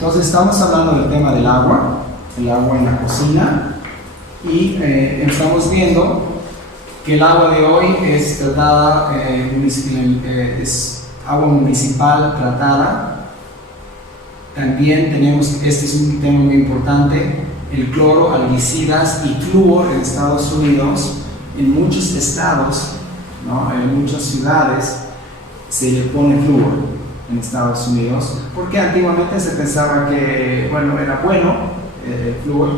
Entonces estamos hablando del tema del agua, el agua en la cocina, y estamos viendo que el agua de hoy es tratada, es agua municipal tratada. También tenemos, este es un tema muy importante, el cloro, algicidas y flúor en Estados Unidos. En muchos estados, ¿no? En muchas ciudades se le pone flúor en Estados Unidos, porque antiguamente se pensaba que, bueno, era bueno el flúor.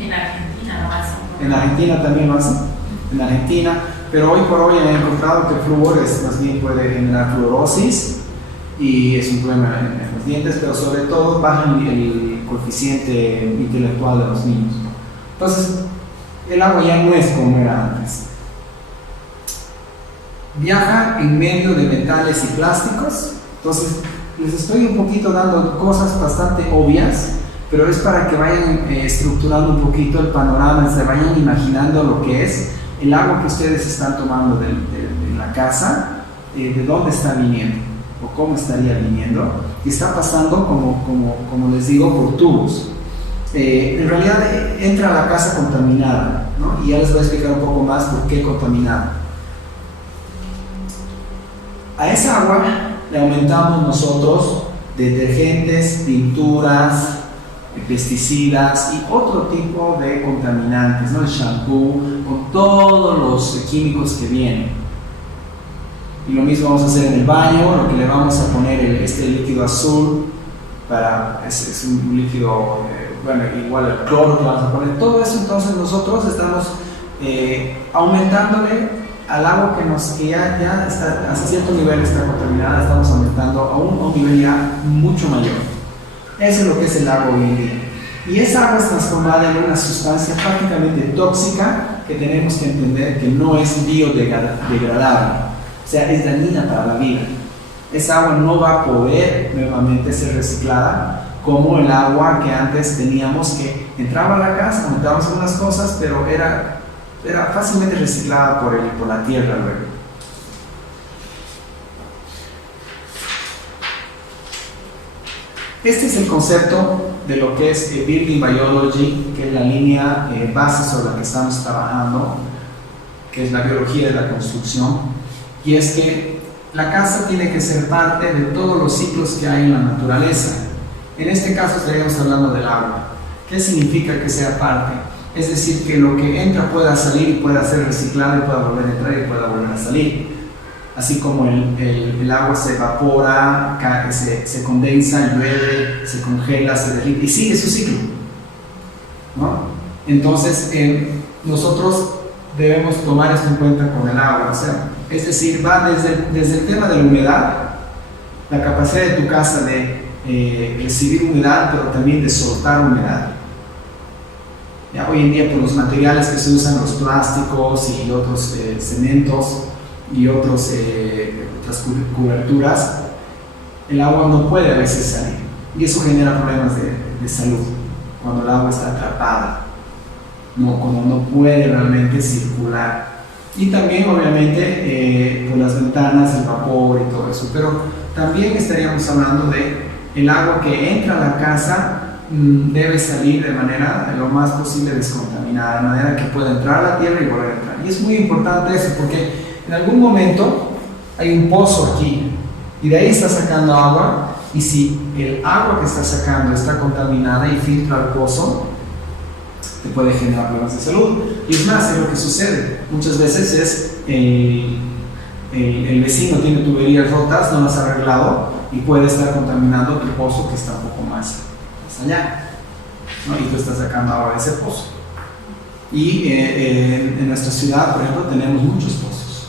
En Argentina lo hacen. En Argentina también lo hacen, en Argentina, pero hoy por hoy han encontrado que el flúor más bien puede generar fluorosis y es un problema en los dientes, pero sobre todo baja el coeficiente intelectual de los niños. Entonces, el agua ya no es como era antes. Viaja en medio de metales y plásticos. Entonces, les estoy un poquito dando cosas bastante obvias, pero es para que vayan estructurando un poquito el panorama, se vayan imaginando lo que es el agua que ustedes están tomando de la casa, de dónde está viniendo o cómo estaría viniendo, y está pasando, como les digo, por tubos. En realidad entra a la casa contaminada, ¿no? Y ya les voy a explicar un poco más por qué contaminada. A esa agua le aumentamos nosotros detergentes, pinturas, pesticidas y otro tipo de contaminantes, ¿no? El shampoo, con todos los químicos que vienen. Y lo mismo vamos a hacer en el baño, lo que le vamos a poner este líquido azul, es un líquido, bueno, igual el cloro que vamos a poner, todo eso. Entonces nosotros estamos aumentándole al agua que ya está, hasta cierto nivel está contaminada, estamos aumentando a un nivel ya mucho mayor. Eso es lo que es el agua hoy en día. Y esa agua es transformada en una sustancia prácticamente tóxica que tenemos que entender que no es biodegradable, o sea, es dañina para la vida. Esa agua no va a poder nuevamente ser reciclada como el agua que antes teníamos, que entraba a la casa, metíamos algunas cosas, pero era fácilmente reciclada por la tierra luego. Este es el concepto de lo que es Building Biology, que es la línea base sobre la que estamos trabajando, que es la biología de la construcción, y es que la casa tiene que ser parte de todos los ciclos que hay en la naturaleza. En este caso estaríamos hablando del agua. ¿Qué significa que sea parte? Es decir, que lo que entra pueda salir, pueda ser reciclado y pueda volver a entrar y pueda volver a salir. Así como el agua se evapora, se condensa, llueve, se congela, se derrite y sigue su ciclo, ¿no? Entonces, nosotros debemos tomar esto en cuenta con el agua. O sea, es decir, va desde el tema de la humedad, la capacidad de tu casa de recibir humedad, pero también de soltar humedad. Ya, hoy en día, por los materiales que se usan, los plásticos y otros cementos y otras coberturas, el agua no puede a veces salir, y eso genera problemas de salud cuando el agua está atrapada, cuando no puede realmente circular. Y también, obviamente, por las ventanas, el vapor y todo eso. Pero también estaríamos hablando de el agua que entra a la casa debe salir de manera lo más posible descontaminada, de manera que pueda entrar a la tierra y volver a entrar. Y es muy importante eso, porque en algún momento hay un pozo aquí y de ahí está sacando agua, y si el agua que está sacando está contaminada y filtra al pozo, te puede generar problemas de salud. Y es más, es lo que sucede muchas veces, es el vecino tiene tuberías rotas, no las ha arreglado y puede estar contaminando tu pozo que está un poco más allá, ¿no? Y tú estás sacando agua de ese pozo. Y en nuestra ciudad, por ejemplo, tenemos muchos pozos,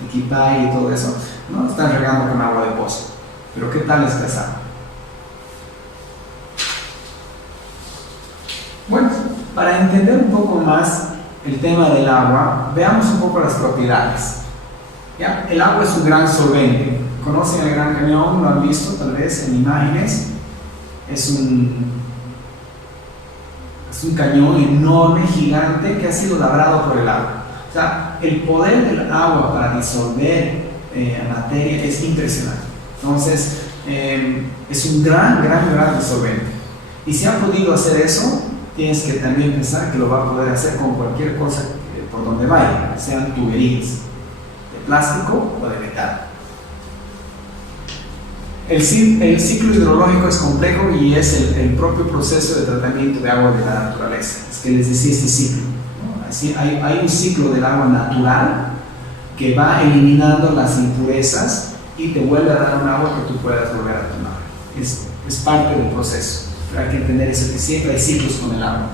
Tiquipay y todo eso, ¿no? Están regando con agua de pozo. Pero ¿qué tal es esa agua? Bueno, para entender un poco más el tema del agua, veamos un poco las propiedades. ¿Ya? El agua es un gran solvente. ¿Conocen el Gran Cañón? ¿Lo han visto tal vez en imágenes? Es un cañón enorme, gigante, que ha sido labrado por el agua. O sea, el poder del agua para disolver materia es impresionante. Entonces, es un gran disolvente. Y si han podido hacer eso, tienes que también pensar que lo va a poder hacer con cualquier cosa por donde vaya, sean tuberías de plástico o de metal. El ciclo hidrológico es complejo y es el propio proceso de tratamiento de agua de la naturaleza. Es que les decía este ciclo, ¿no? Así, hay un ciclo del agua natural que va eliminando las impurezas y te vuelve a dar un agua que tú puedas volver a tomar. Es parte del proceso. Pero hay que entender eso, que siempre hay ciclos con el agua.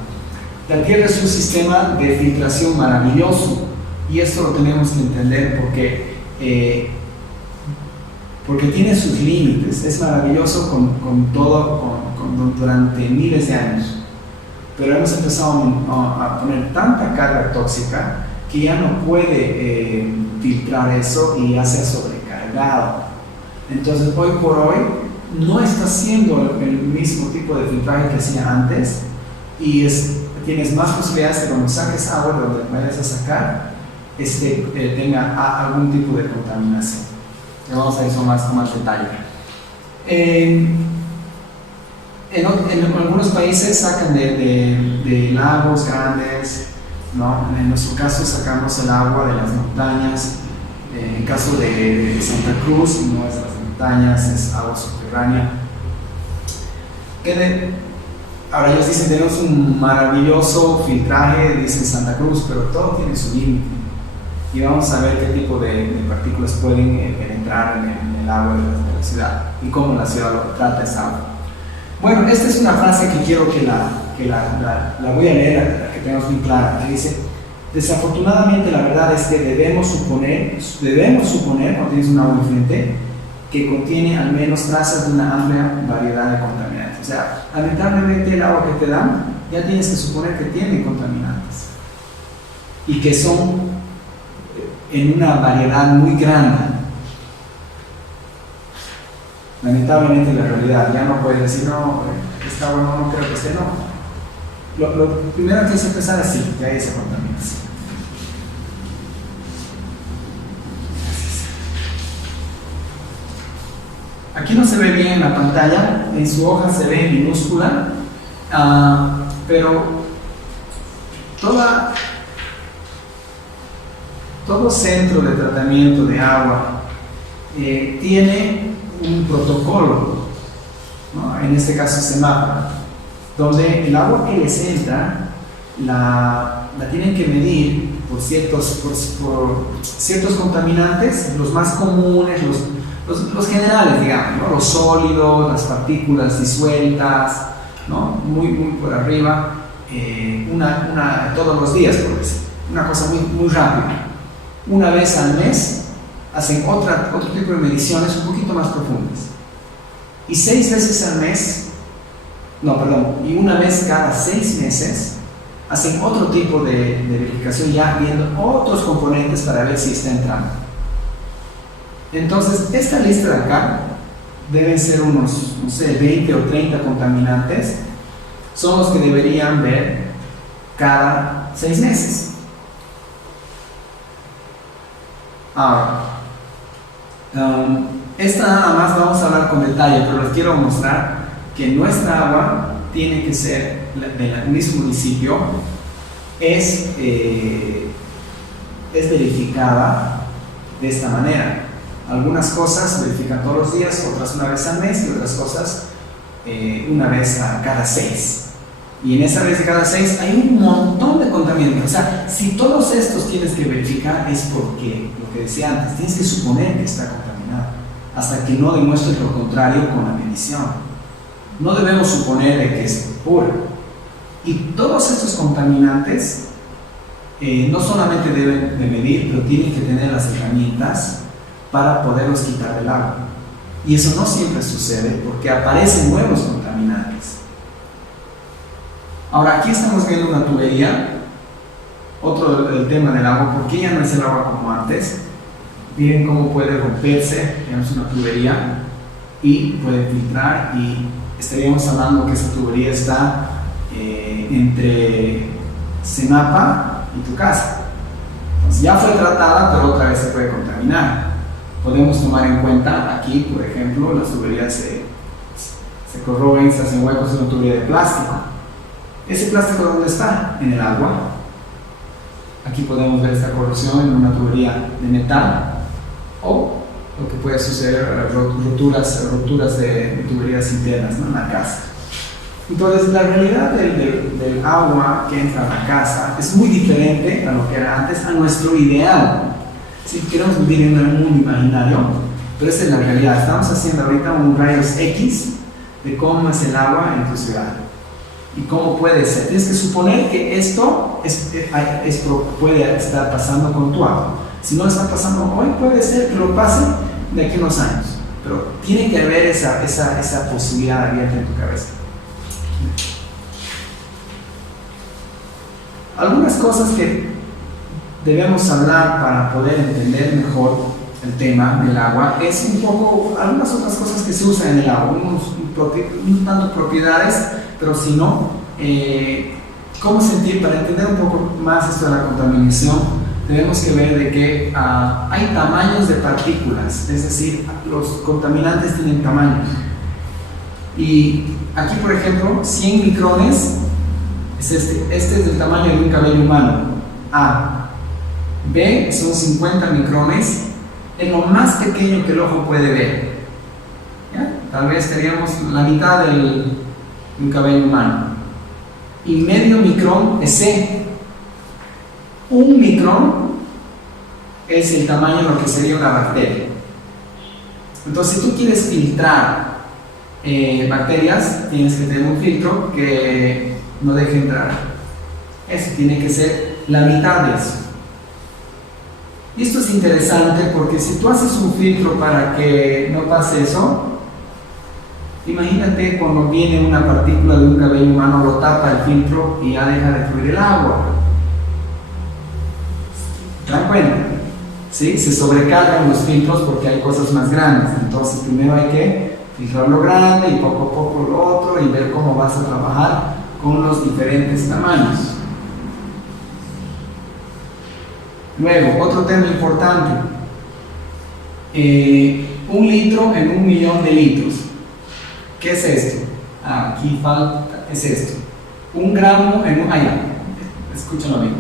La Tierra es un sistema de filtración maravilloso y esto lo tenemos que entender porque tiene sus límites. Es maravilloso durante miles de años, pero hemos empezado a poner tanta carga tóxica que ya no puede filtrar eso y ya se ha sobrecargado. Entonces hoy por hoy no está haciendo el mismo tipo de filtraje que hacía antes y tienes más posibilidades de cuando saques agua de donde vayas a sacar tenga algún tipo de contaminación. Ya vamos a eso con más detalle. En algunos países sacan de lagos grandes, ¿no? En nuestro caso sacamos el agua de las montañas. En el caso de Santa Cruz, no es las montañas, es agua subterránea. Ahora ellos dicen, tenemos un maravilloso filtraje, dicen Santa Cruz, pero todo tiene su límite. Y vamos a ver qué tipo de partículas pueden penetrar en el agua de la ciudad y cómo la ciudad trata esa agua. Bueno, esta es una frase que quiero que la voy a leer, la que tenemos muy clara, que dice: desafortunadamente la verdad es que debemos suponer cuando tienes un agua enfrente que contiene al menos trazas de una amplia variedad de contaminantes. O sea, lamentablemente el agua que te dan ya tienes que suponer que tiene contaminantes y que son en una variedad muy grande. Lamentablemente la realidad, ya no puedes decir no, esta agua no creo que esté, no. Lo primero que tienes que empezar es sí, que hay esa contaminación. Aquí no se ve bien en la pantalla, en su hoja se ve en minúscula, pero todo centro de tratamiento de agua tiene un protocolo, ¿no? En este caso CEMAPA, donde el agua que les entra la tienen que medir por ciertos contaminantes, los más comunes, los generales, digamos, ¿no? Los sólidos, las partículas disueltas, ¿no? Muy por arriba, todos los días, por decir, una cosa muy rápida. Una vez al mes hacen otro tipo de mediciones un poquito más profundas. Y 6 veces al mes, y una vez cada 6 meses hacen otro tipo de verificación, ya viendo otros componentes para ver si está entrando. Entonces, esta lista de acá deben ser unos, 20 o 30 contaminantes, son los que deberían ver cada 6 meses. Ahora, esta nada más vamos a hablar con detalle, pero les quiero mostrar que nuestra agua tiene que ser del mismo municipio, es verificada de esta manera. Algunas cosas verifican todos los días, otras una vez al mes y otras cosas una vez a cada 6. Y en esa vez de cada 6 hay un montón de contaminantes. O sea, si todos estos tienes que verificar es porque, lo que decía antes, tienes que suponer que está contaminado, hasta que no demuestres lo contrario con la medición. No debemos suponer de que es pura. Y todos estos contaminantes no solamente deben de medir, pero tienen que tener las herramientas para poderlos quitar del agua. Y eso no siempre sucede porque aparecen nuevos contaminantes. Ahora, aquí estamos viendo una tubería, otro del tema del agua, porque ya no es el agua como antes. Miren cómo puede romperse, tenemos una tubería y puede filtrar, y estaríamos hablando que esa tubería está entre CEMAPA y tu casa. Entonces ya fue tratada, pero otra vez se puede contaminar. podemos tomar en cuenta aquí, por ejemplo, las tuberías se corroen, se hacen huecos en una tubería de plástico. ¿Ese plástico dónde está? En el agua. Aquí podemos ver esta corrosión en una tubería de metal, o lo que puede suceder, roturas de tuberías internas, ¿no?, en la casa. Entonces, la realidad del agua que entra a la casa es muy diferente a lo que era antes, a nuestro ideal. Si queremos vivir en un mundo imaginario, pero esa es la realidad. Estamos haciendo ahorita un rayos X de cómo es el agua en tu ciudad y cómo puede ser. Tienes que suponer que esto puede estar pasando con tu agua. Si no está pasando hoy, puede ser que lo pase de aquí a unos años, pero tiene que haber esa posibilidad abierta en tu cabeza. Algunas cosas que debemos hablar para poder entender mejor el tema del agua es un poco algunas otras cosas que se usan en el agua, no tanto propiedades, pero sino cómo sentir. Para entender un poco más esto de la contaminación, tenemos que ver de que hay tamaños de partículas, es decir, los contaminantes tienen tamaños. Y aquí, por ejemplo, 100 micrones es este es del tamaño de un cabello humano. A. B son 50 micrones, en lo más pequeño que el ojo puede ver. ¿Ya? Tal vez teníamos la mitad de un cabello humano. Y medio micrón es C. Un micrón es el tamaño de lo que sería una bacteria. Entonces, si tú quieres filtrar bacterias, tienes que tener un filtro que no deje entrar. Eso tiene que ser la mitad de eso. Y esto es interesante porque si tú haces un filtro para que no pase eso, imagínate cuando viene una partícula de un cabello humano, lo tapa el filtro y ya deja de fluir el agua. ¿Te dan cuenta? ¿Sí? Se sobrecargan los filtros porque hay cosas más grandes. Entonces primero hay que filtrar lo grande y poco a poco lo otro y ver cómo vas a trabajar con los diferentes tamaños. Luego, otro tema importante, 1 litro en 1 millón de litros. ¿Qué es esto? Aquí falta, es esto. 1 gramo en un, escúchalo bien.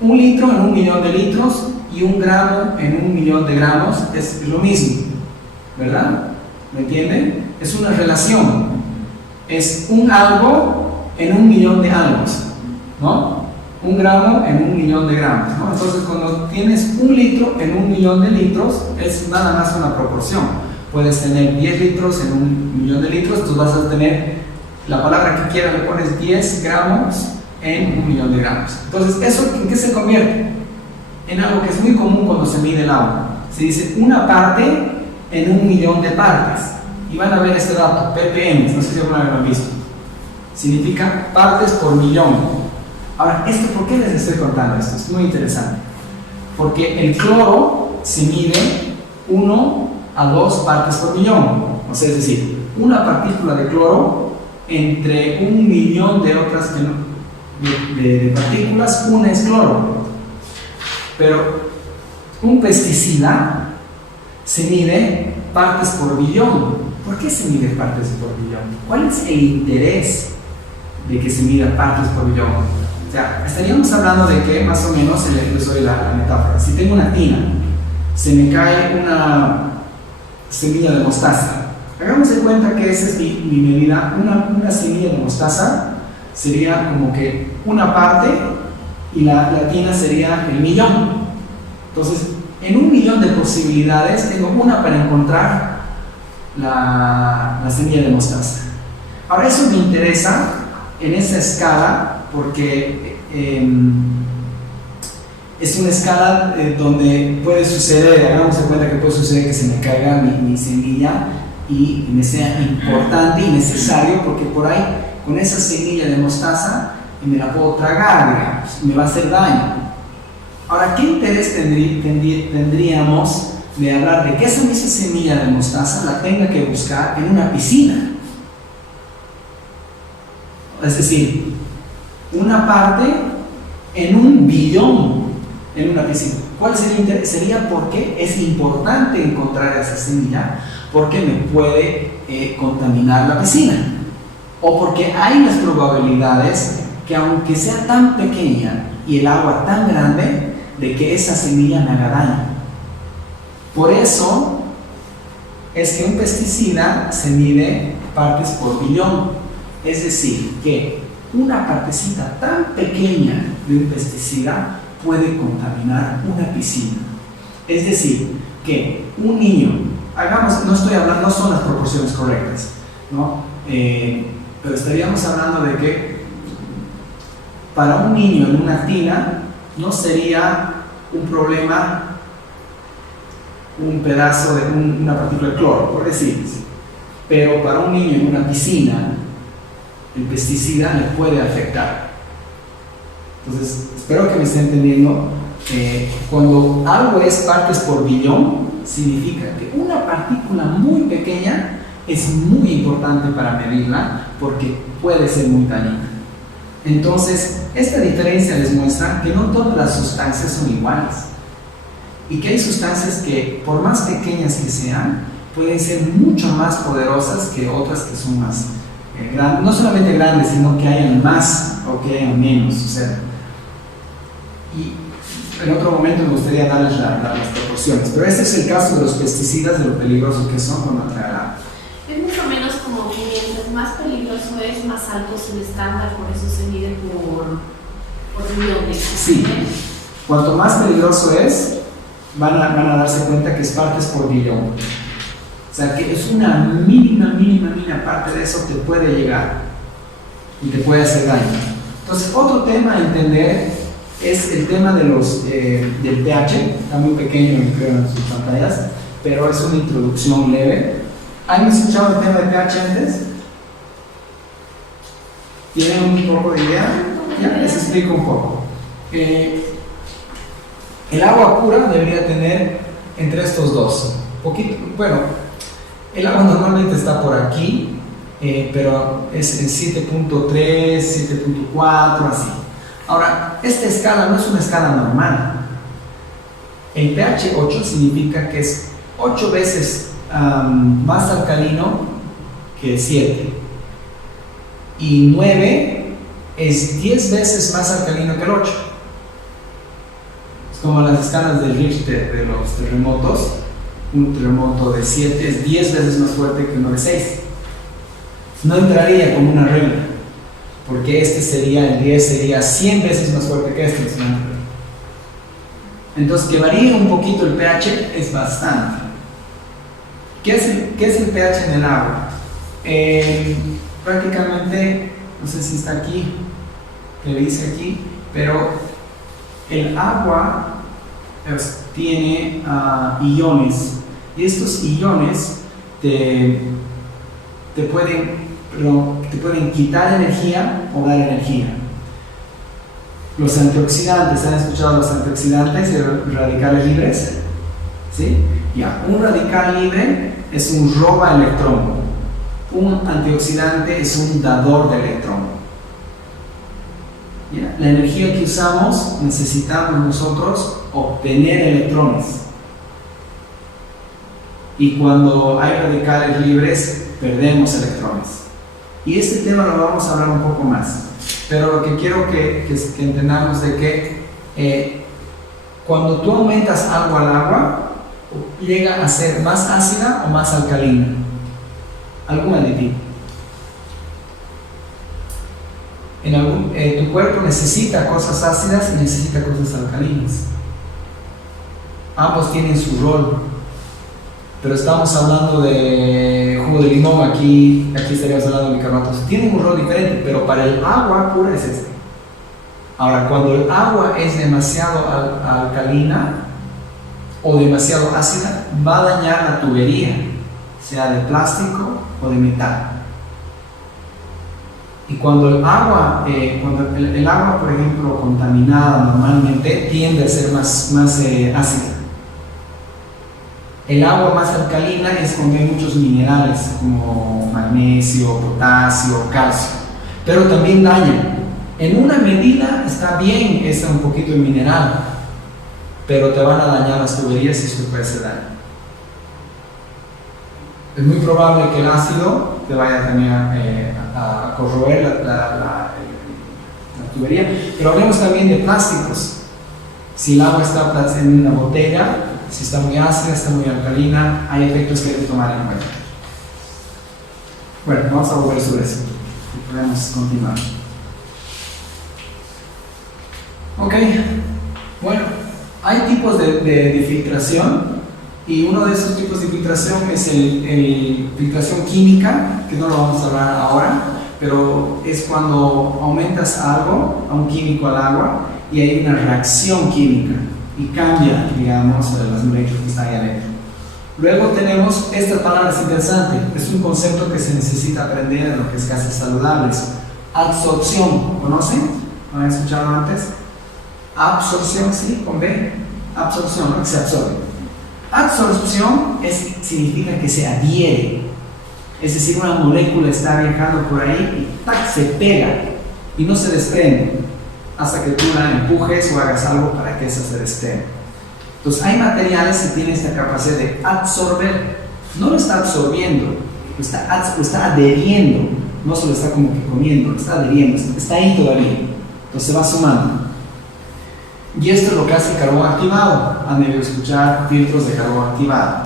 1 litro en 1 millón de litros y 1 gramo en 1 millón de gramos es lo mismo, ¿verdad? ¿Me entienden? Es una relación. Es un algo en 1 millón de algos, ¿no? 1 gramo en 1 millón de gramos, ¿no? Entonces, cuando tienes 1 litro en 1 millón de litros, es nada más una proporción. Puedes tener 10 litros en 1 millón de litros, tú vas a tener la palabra que quieras, le pones 10 gramos en 1 millón de gramos. Entonces, ¿eso en qué se convierte? En algo que es muy común cuando se mide el agua. Se dice una parte en 1 millón de partes. Y van a ver este dato, ppm, no sé si alguna vez lo han visto. Significa partes por millón. Ahora, ¿por qué les estoy contando esto? Es muy interesante. Porque el cloro se mide 1 a 2 partes por millón. O sea, es decir, una partícula de cloro entre 1 millón de otras de partículas, una es cloro. Pero un pesticida se mide partes por billón. ¿Por qué se mide partes por billón? ¿Cuál es el interés de que se mida partes por billón? O sea, estaríamos hablando de que más o menos, les doy la metáfora, si tengo una tina, se me cae una semilla de mostaza. Hagamos de cuenta que esa es mi medida. Una semilla de mostaza sería como que una parte y la tina sería el millón. Entonces, en 1 millón de posibilidades tengo una para encontrar la semilla de mostaza. Ahora, eso me interesa en esa escala porque es una escala donde puede suceder, hagamos de cuenta que puede suceder que se me caiga mi semilla y me sea importante y necesario, porque por ahí con esa semilla de mostaza me la puedo tragar, digamos, me va a hacer daño. Ahora, ¿qué interés tendríamos de hablar de que esa misma semilla de mostaza la tenga que buscar en una piscina? Es decir, una parte en 1 billón en una piscina. ¿Cuál sería? Sería porque es importante encontrar esa semilla, porque me puede contaminar la piscina, o porque hay las probabilidades que aunque sea tan pequeña y el agua tan grande, de que esa semilla me haga daño. Por eso es que un pesticida se mide partes por billón, es decir, que una partecita tan pequeña de un pesticida puede contaminar una piscina. Es decir, que un niño, no estoy hablando, no son las proporciones correctas, ¿no? Pero estaríamos hablando de que para un niño en una tina no sería un problema un pedazo de una partícula de cloro, por decir, pero para un niño en una piscina el pesticida le puede afectar. Entonces, espero que me esté entendiendo. Cuando algo es partes por billón, significa que una partícula muy pequeña es muy importante para medirla, porque puede ser muy dañina. Entonces, esta diferencia les muestra que no todas las sustancias son iguales, y que hay sustancias que, por más pequeñas que sean, pueden ser mucho más poderosas que otras que son más grandes, no solamente grandes, sino que hayan más o que hayan menos. O sea, y en otro momento me gustaría darles las proporciones, pero este es el caso de los pesticidas, de lo peligrosos que son cuando atraen agua. Es más o menos como que mientras más peligroso es, más alto es el estándar, por eso se mide por millón de. Sí, cuanto más peligroso es, van a darse cuenta que es partes por billón. O sea, que es una mínima parte de eso te puede llegar y te puede hacer daño. Entonces, otro tema a entender es el tema de del pH. Está muy pequeño, creo, en sus pantallas, pero es una introducción leve. ¿Han escuchado el tema de pH antes? ¿Tienen un poco de idea? Ya, les explico un poco. El agua pura debería tener entre estos dos. El agua normalmente está por aquí, pero es en 7.3, 7.4, así. Ahora, esta escala no es una escala normal. El pH 8 significa que es 8 veces más alcalino que 7. Y 9 es 10 veces más alcalino que el 8. Es como las escalas de Richter de los terremotos. Un terremoto de 7 es 10 veces más fuerte que uno de 6. No entraría como una regla, porque el 10 sería 100 veces más fuerte que este. Entonces, que varíe un poquito el pH es bastante. ¿Qué es el pH en el agua? Prácticamente, no sé si está aquí, que dice aquí, pero el agua tiene iones, y estos iones te pueden quitar energía o dar energía. Los antioxidantes, ¿han escuchado los antioxidantes y radicales libres? ¿Sí? Ya, un radical libre es un roba electrón. Un antioxidante es un dador de electrón. ¿Ya? La energía que usamos, necesitamos nosotros obtener electrones. Y cuando hay radicales libres, perdemos electrones. Y este tema lo vamos a hablar un poco más. Pero lo que quiero que entendamos de que cuando tú aumentas algo al agua, llega a ser más ácida o más alcalina. Algún aditivo. Tu cuerpo necesita cosas ácidas y necesita cosas alcalinas. Ambos tienen su rol. Pero estamos hablando de jugo de limón, aquí estaríamos hablando de bicarbonato. Tienen un rol diferente, pero para el agua pura es este. Ahora, cuando el agua es demasiado alcalina o demasiado ácida, va a dañar la tubería, sea de plástico o de metal. Y cuando el agua, por ejemplo, contaminada normalmente tiende a ser más ácida. El agua más alcalina es cuando hay muchos minerales como magnesio, potasio, calcio, pero también daña. En una medida está bien un poquito de mineral, pero te van a dañar las tuberías y eso te puede hacer daño. Es muy probable que el ácido te vaya también a corroer la tubería, pero hablemos también de plásticos. Si el agua está en una botella, si está muy ácida, está muy alcalina, hay efectos que hay que tomar en cuenta. Bueno, vamos a volver sobre eso y podemos continuar. Ok, bueno, hay tipos de filtración y uno de esos tipos de filtración es el filtración química, que no lo vamos a hablar ahora, pero es cuando aumentas algo, a un químico al agua, y hay una reacción química y cambia, digamos, las moléculas que están ahí adentro. Luego tenemos, esta palabra es interesante, es un concepto que se necesita aprender en lo que es gases saludables. Absorción, ¿conocen? ¿Lo han escuchado antes? Absorción, sí, con B. Absorción, ¿no? Que se absorbe. Absorción significa que se adhiere. Es decir, una molécula está viajando por ahí y ¡tac!, se pega y no se desprende hasta que tú la empujes o hagas algo para que esa se desprenda. Entonces hay materiales que tienen esta capacidad de absorber. No lo está absorbiendo, lo está adheriendo. No se lo está como que comiendo, lo está adheriendo, está ahí todavía. Entonces se va sumando. Y esto es lo que hace el carbón activado. Han debido escuchar filtros de carbón activado.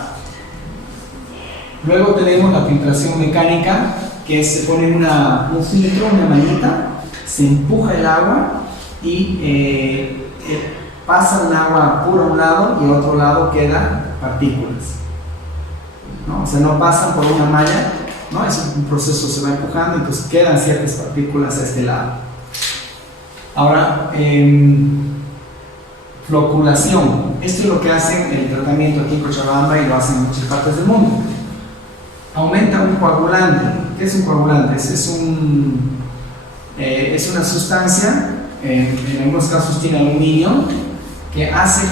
Luego tenemos la filtración mecánica, que se pone un filtro, una manita, se empuja el agua y pasa un agua pura a un lado y a otro lado quedan partículas, ¿no? O sea, no pasan por una malla, ¿no? Es un proceso, se va empujando y pues quedan ciertas partículas a este lado. Ahora, floculación. Esto es lo que hacen el tratamiento aquí en Cochabamba y lo hacen en muchas partes del mundo. Aumenta un coagulante. ¿Qué es un coagulante? Es una sustancia, en algunos casos tiene aluminio, que hace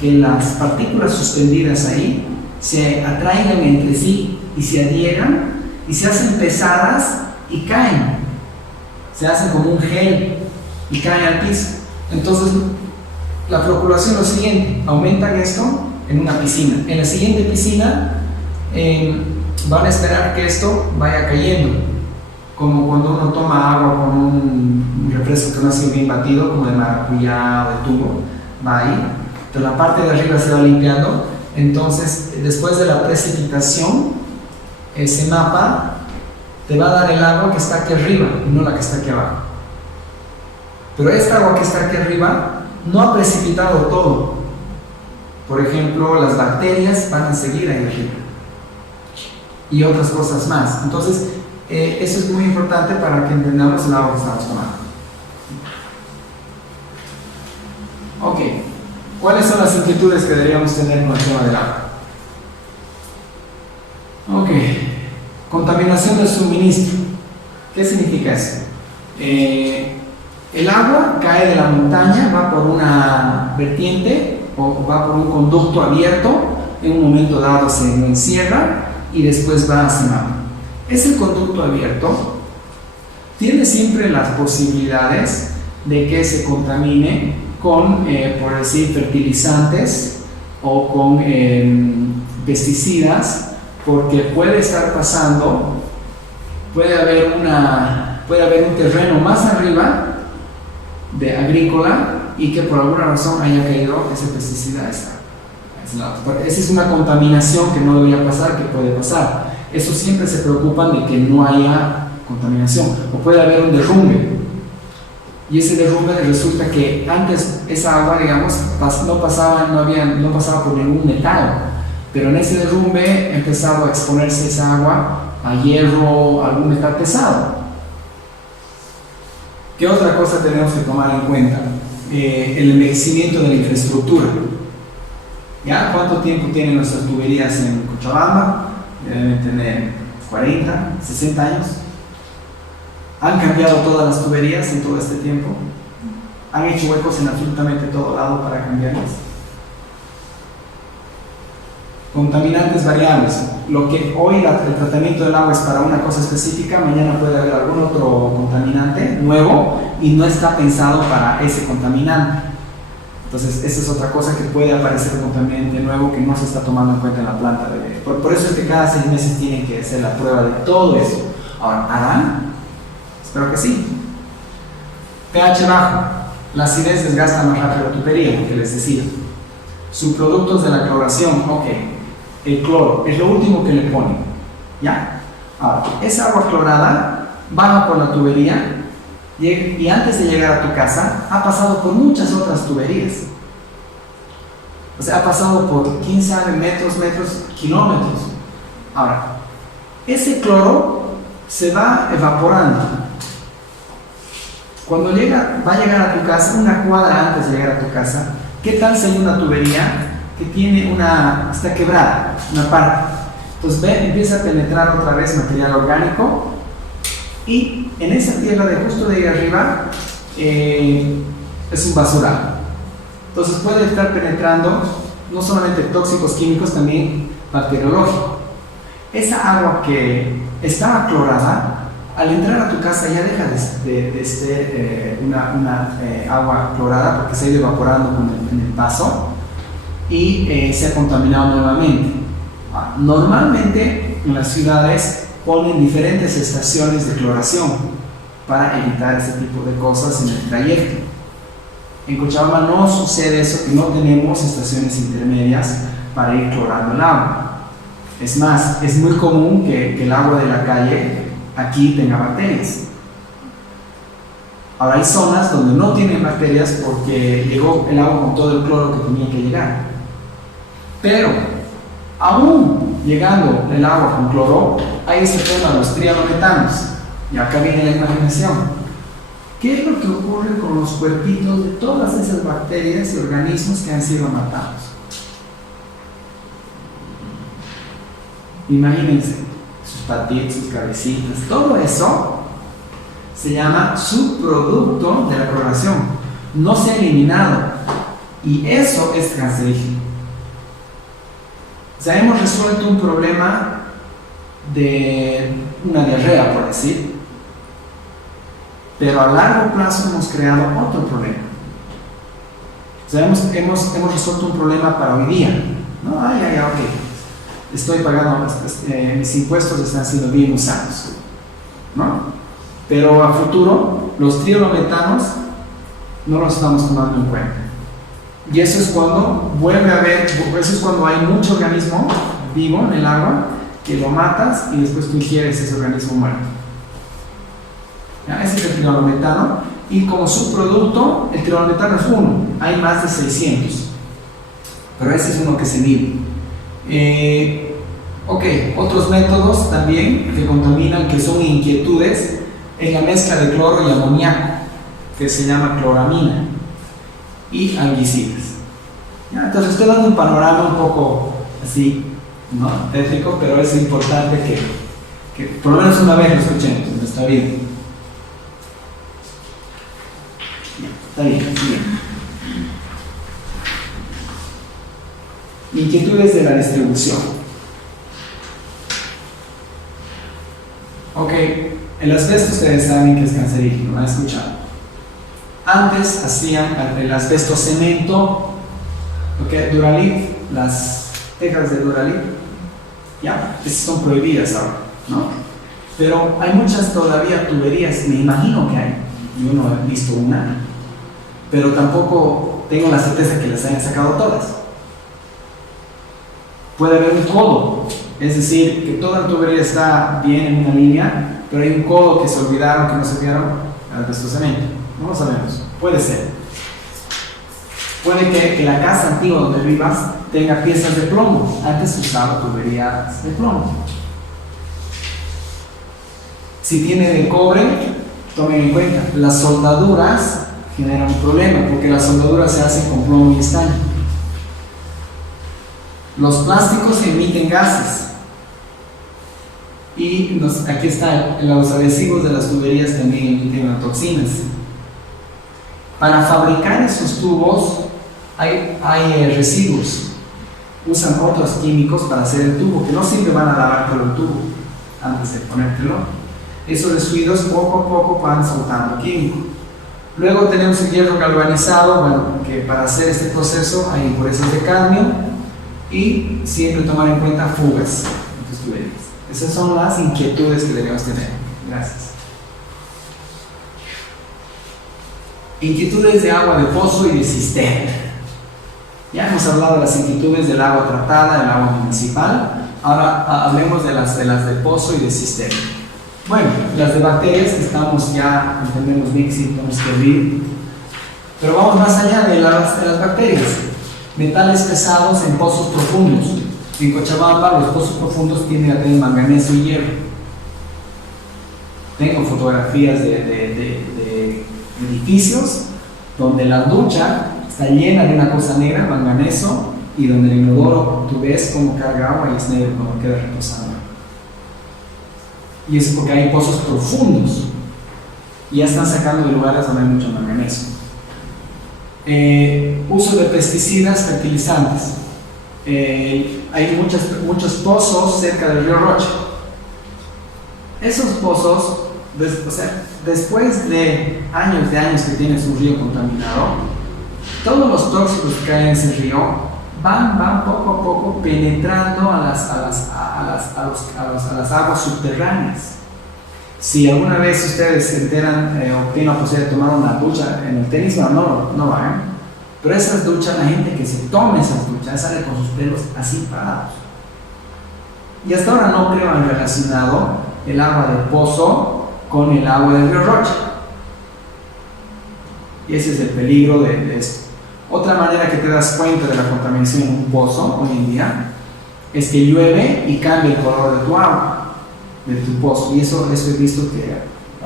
que las partículas suspendidas ahí se atraigan entre sí y se adhieran y se hacen pesadas y caen. Se hacen como un gel y caen al piso. Entonces, la floculación es lo siguiente: aumentan esto en una piscina. En la siguiente piscina van a esperar que esto vaya cayendo, como cuando uno toma agua con un refresco que no ha sido bien batido, como de maracuyá o de tubo, va ahí. Entonces la parte de arriba se va limpiando. Entonces, después de la precipitación, ese mapa te va a dar el agua que está aquí arriba y no la que está aquí abajo. Pero esta agua que está aquí arriba no ha precipitado todo. Por ejemplo, las bacterias van a seguir ahí arriba y otras cosas más. Entonces, eso es muy importante para que entendamos el agua que estamos tomando. Ok, ¿cuáles son las inquietudes que deberíamos tener con el tema del agua? Ok, contaminación del suministro. ¿Qué significa eso? El agua cae de la montaña, va por una vertiente o va por un conducto abierto, en un momento dado se encierra y después va hacia el mar. Ese conducto abierto tiene siempre las posibilidades de que se contamine con, por decir, fertilizantes o con pesticidas, porque puede estar pasando, puede haber un terreno más arriba de agrícola y que por alguna razón haya caído ese pesticida a ese lado. Esa es una contaminación que no debería pasar, que puede pasar. Eso siempre se preocupan de que no haya contaminación, o puede haber un derrumbe. Y ese derrumbe resulta que antes esa agua, digamos, no pasaba por ningún metal, pero en ese derrumbe empezaba a exponerse esa agua a hierro o algún metal pesado. ¿Qué otra cosa tenemos que tomar en cuenta? El envejecimiento de la infraestructura. ¿Ya? ¿Cuánto tiempo tienen nuestras tuberías en Cochabamba? Deben tener 40, 60 años. ¿Han cambiado todas las tuberías en todo este tiempo? ¿Han hecho huecos en absolutamente todo lado para cambiarlas? Contaminantes variables. Lo que hoy el tratamiento del agua es para una cosa específica, mañana puede haber algún otro contaminante nuevo y no está pensado para ese contaminante. Entonces, esa es otra cosa que puede aparecer un contaminante nuevo que no se está tomando en cuenta en la planta. Por eso es que cada 6 meses tienen que hacer la prueba de todo eso. Ahora, ¿harán? Espero que sí. pH bajo. La acidez desgasta más rápido la tubería, que les decía. Subproductos de la cloración. Ok. El cloro es lo último que le ponen. ¿Ya? Ahora, esa agua clorada baja por la tubería y antes de llegar a tu casa ha pasado por muchas otras tuberías. O sea, ha pasado por, quién sabe, metros, kilómetros. Ahora, ese cloro se va evaporando. Cuando va a llegar a tu casa, una cuadra antes de llegar a tu casa, ¿qué tal si hay una tubería que tiene está quebrada, una parte? Entonces empieza a penetrar otra vez material orgánico y en esa tierra de justo de ahí arriba es un basural. Entonces puede estar penetrando no solamente tóxicos químicos, también bacteriológicos. Esa agua que estaba clorada, al entrar a tu casa ya deja de ser una agua clorada porque se ha ido evaporando en el paso y se ha contaminado nuevamente. Normalmente en las ciudades ponen diferentes estaciones de cloración para evitar ese tipo de cosas en el trayecto. En Cochabamba no sucede eso, que no tenemos estaciones intermedias para ir clorando el agua. Es más, es muy común que el agua de la calle aquí tenga bacterias. Ahora hay zonas donde no tienen bacterias porque llegó el agua con todo el cloro que tenía que llegar. Pero aún llegando el agua con cloro, hay este tema de los trialometanos. Y acá viene la imaginación. ¿Qué es lo que ocurre con los cuerpitos de todas esas bacterias y organismos que han sido matados? Imagínense, sus patitas, sus cabecitas, todo eso se llama subproducto de la cloración. No se ha eliminado. Y eso es cancerígeno. O sea, hemos resuelto un problema de una diarrea, por decir, pero a largo plazo hemos creado otro problema. O sea, hemos resuelto un problema para hoy día, ¿no? Ok, estoy pagando, mis impuestos están siendo bien usados, ¿no? Pero a futuro, los trialometanos no los estamos tomando en cuenta. Y eso es cuando eso es cuando hay mucho organismo vivo en el agua que lo matas y después tú ingieres ese organismo muerto. ¿Ya? Ese es el trialometano. Y como subproducto, el trialometano es uno. Hay más de 600. Pero ese es uno que se mide. Otros métodos también que contaminan, que son inquietudes, es la mezcla de cloro y amoníaco, que se llama cloramina, y algicidas. ¿Ya? Entonces estoy dando un panorama un poco así, ¿no? Tétrico, pero es importante que por lo menos una vez lo escuchemos. Está bien. Está bien, bien. Inquietudes de la distribución. Ok, el asbesto ustedes saben que es cancerígeno, ¿lo han escuchado? Antes hacían el asbesto cemento, Duralit, las tejas de Duralit, ya, esas son prohibidas ahora, ¿no? Pero hay muchas todavía tuberías, me imagino que hay, yo no he visto una, pero tampoco tengo la certeza que las hayan sacado todas. Puede haber un codo, es decir, que toda la tubería está bien en una línea, pero hay un codo que se olvidaron, que no se vieron, asbesto cemento. No lo sabemos, puede ser. Puede que la casa antigua donde vivas tenga piezas de plomo. Antes se usaba tuberías de plomo. Si tiene de cobre, tomen en cuenta, las soldaduras generan un problema porque las soldaduras se hacen con plomo y estaño. Los plásticos emiten gases. Y aquí está, los adhesivos de las tuberías también emiten toxinas. Para fabricar esos tubos hay residuos. Usan otros químicos para hacer el tubo, que no siempre van a lavar todo el tubo antes de ponértelo. Esos residuos poco a poco van soltando químico. Luego tenemos el hierro galvanizado, bueno, que para hacer este proceso hay impurezas de cadmio y siempre tomar en cuenta fugas en tus tuberías. Esas son las inquietudes que debemos tener. Gracias. Inquietudes de agua de pozo y de cisterna. Ya hemos hablado de las inquietudes del agua tratada, del agua municipal. Ahora hablemos de las de pozo y de cisterna. Bueno, las de bacterias que entendemos bien que sí tenemos que hervir, pero vamos más allá de las bacterias. Metales pesados en pozos profundos. En Cochabamba los pozos profundos tienden a tener manganeso y hierro. Tengo fotografías de edificios donde la ducha está llena de una cosa negra, manganeso, y donde el inodoro tú ves cómo carga agua y es negro cuando queda reposando. Y eso porque hay pozos profundos y ya están sacando de lugares donde hay mucho manganeso. Uso de pesticidas, fertilizantes. Hay muchos pozos cerca del río Roche. Esos pozos, después de años que tiene su río contaminado, todos los tóxicos que caen en ese río van poco a poco penetrando a las aguas subterráneas. Si alguna vez ustedes se enteran o tienen la posibilidad de tomar una ducha en el tenis, no lo hagan. Pero esas duchas, la gente que se tome esas duchas sale con sus pelos así parados. Y hasta ahora no creo han relacionado el agua de pozo con el agua del río Roche. Y ese es el peligro de esto. Otra manera que te das cuenta de la contaminación en un pozo hoy en día es que llueve y cambia el color de tu agua, de tu pozo. Y eso he visto que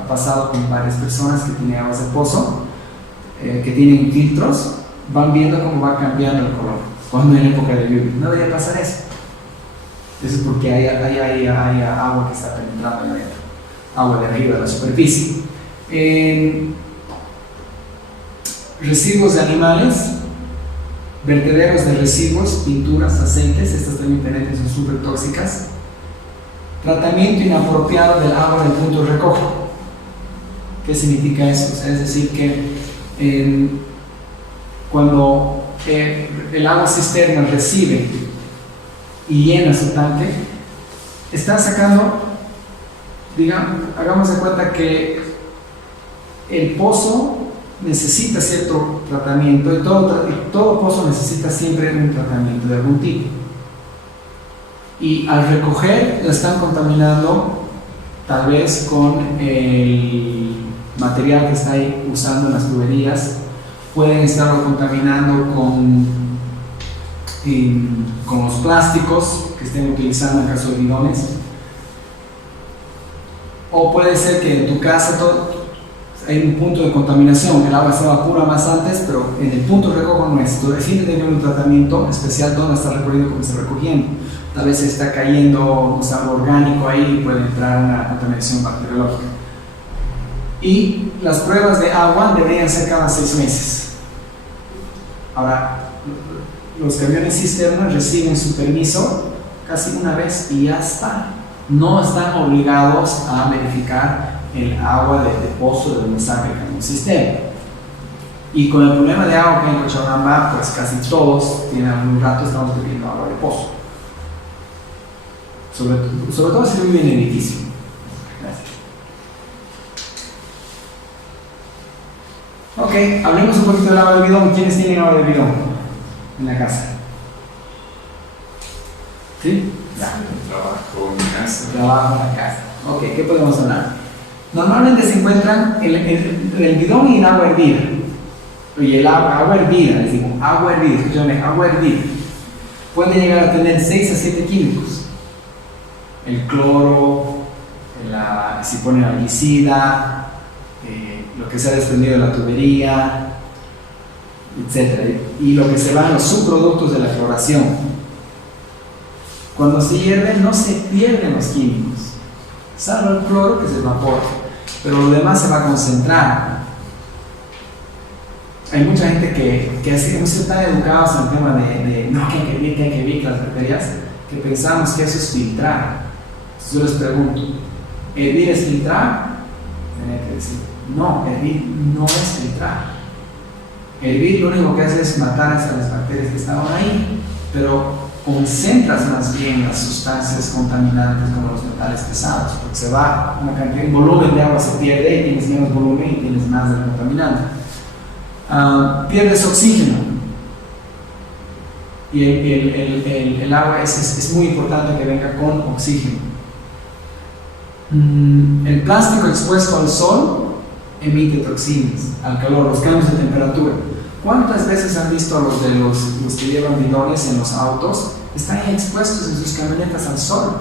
ha pasado con varias personas que tienen aguas de pozo, que tienen filtros, van viendo cómo va cambiando el color cuando en época de lluvia. No debería pasar eso. Eso es porque hay agua que está penetrando ahí adentro, agua de arriba de la superficie. Residuos de animales, vertederos de residuos, pinturas, aceites, estas también son súper tóxicas. Tratamiento inapropiado del agua del punto de recojo. ¿Qué significa eso? O sea, es decir, que cuando el agua cisterna recibe y llena su tanque, está sacando, hagamos de cuenta que el pozo necesita cierto tratamiento y todo pozo necesita siempre un tratamiento de algún tipo. Y al recoger la están contaminando tal vez con el material que está ahí usando en las tuberías, pueden estarlo contaminando con los plásticos que estén utilizando en caso de bidones, o puede ser que en tu casa hay un punto de contaminación, el agua se evapora más antes, pero en el punto de recojo no es. Entonces tiene que tener un tratamiento especial donde está recorriendo, cómo está recogiendo. Tal vez está cayendo algo orgánico ahí y puede entrar una contaminación bacteriológica. Y las pruebas de agua deberían ser cada 6 meses. Ahora, los camiones cisternas reciben su permiso casi una vez y ya está. No están obligados a verificar el agua de pozo de donde saca el camión cisterna. Y con el problema de agua que hay en Cochabamba, pues casi todos tienen algún rato estamos bebiendo agua de pozo. Sobre todo si vive en edificio. Gracias. Ok, hablemos un poquito del agua de bidón. ¿Quiénes tienen agua de bidón en la casa? ¿Sí? Ya. Trabajo en casa. Trabajo en la casa. Ok, ¿qué podemos hablar? Normalmente se encuentran el bidón y el agua hervida. Y el agua hervida, les digo, agua hervida, escúchame, agua hervida. Puede llegar a tener 6 a 7 químicos. El cloro, si ponen algicida, lo que se ha desprendido de la tubería, etc. Y lo que se van los subproductos de la cloración. Cuando se hierve no se pierden los químicos, salvo el cloro que se evapora, pero lo demás se va a concentrar. Hay mucha gente que están educados en el tema de no, que hay que evitar las bacterias, que pensamos que eso es filtrar. Entonces yo les pregunto, ¿hervir es filtrar? Tenía que decir, No, hervir no es filtrar. Hervir lo único que hace es matar a las bacterias que estaban ahí, pero concentras más bien las sustancias contaminantes como los metales pesados, porque se va una cantidad, un volumen de agua se pierde y tienes menos volumen y tienes más del contaminante. Pierdes oxígeno y el agua es muy importante que venga con oxígeno. El plástico expuesto al sol emite toxinas, al calor, los cambios de temperatura. ¿Cuántas veces han visto los que llevan bidones en los autos? Están expuestos en sus camionetas al sol.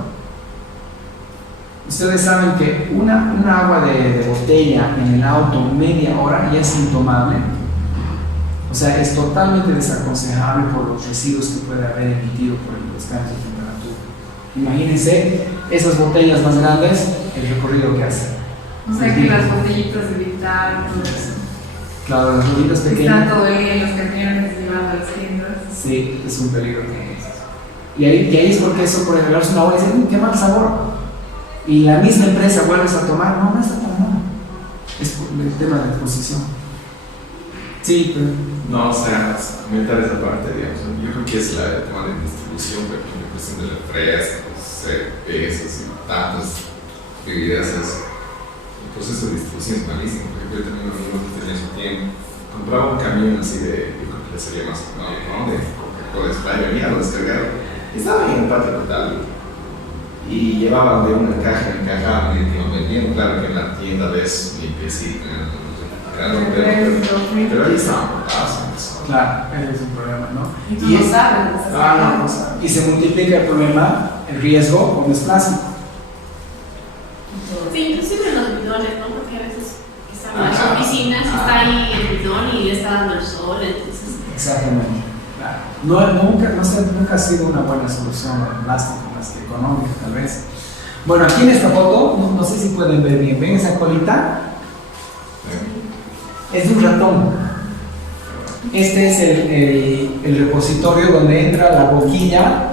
Ustedes saben que una agua de botella en el auto media hora ya es intomable. O sea, es totalmente desaconsejable por los residuos que puede haber emitido por los cambios de temperatura. Imagínense esas botellas más grandes, el recorrido que hacen. O sea que las botellitas de vital, todo eso. Claro, las botellitas pequeñas. Están todo el día en los camiones llevando a las tiendas. Sí, es un peligro que es. Y ahí es porque eso, por ejemplo, es una hora y dicen, qué mal sabor. Y la misma empresa vuelves a tomar, no está tan mal. Es por el tema de exposición. Sí, pero. No, o sea, aumentar esa parte, digamos. Yo creo que es el tema de distribución, por ejemplo, la cuestión de refrescos, cervezas y tantas bebidas. El proceso de distribución es malísimo. Por ejemplo, yo tenía un amigo que tenía su tiempo, compraba un camión así de, yo creo que le sería más económico, ¿no? De Coca-Cola, de Sprite, venía, lo descargaron. Estaba ahí en el patio total y llevaban de una caja en caja, lo vendían, claro que en la tienda ves limpiecito, pero ahí estaban botados. Claro, ese es un problema, ¿no? Y tú no sabes. No sabes. Y se multiplica el problema, el riesgo, cuando es plástico. Sí, inclusive en los bidones, ¿no? Porque a veces están en las oficinas, está ahí el bidón y está dando el sol, entonces. Exactamente. Claro. Nunca ha sido una buena solución el plástico, más que económica tal vez. Bueno, aquí en esta foto, no sé si pueden ver bien, ¿ven esa colita? Es de un ratón. Este es el repositorio donde entra la boquilla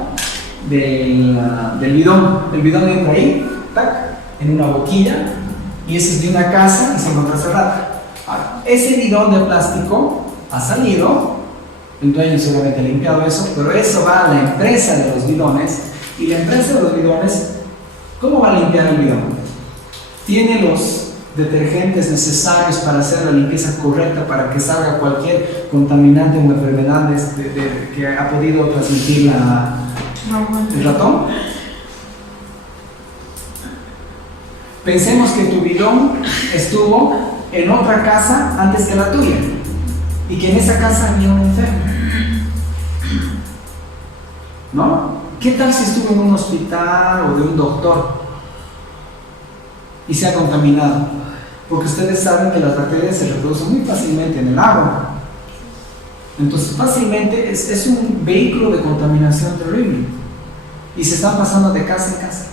del bidón. El bidón entra ahí, tac, en una boquilla, y ese es de una casa y se encuentra cerrada. Ahora, ese bidón de plástico ha salido, el dueño seguramente ha limpiado eso, pero eso va a la empresa de los bidones, y la empresa de los bidones, ¿cómo va a limpiar el bidón? Tiene los detergentes necesarios para hacer la limpieza correcta, para que salga cualquier contaminante o enfermedad que ha podido transmitir el ratón. Pensemos que tu bidón estuvo en otra casa antes que la tuya y que en esa casa había un enfermo, ¿no? ¿Qué tal si estuvo en un hospital o de un doctor y se ha contaminado? Porque ustedes saben que las bacterias se reproducen muy fácilmente en el agua. Entonces fácilmente es un vehículo de contaminación terrible y se están pasando de casa en casa.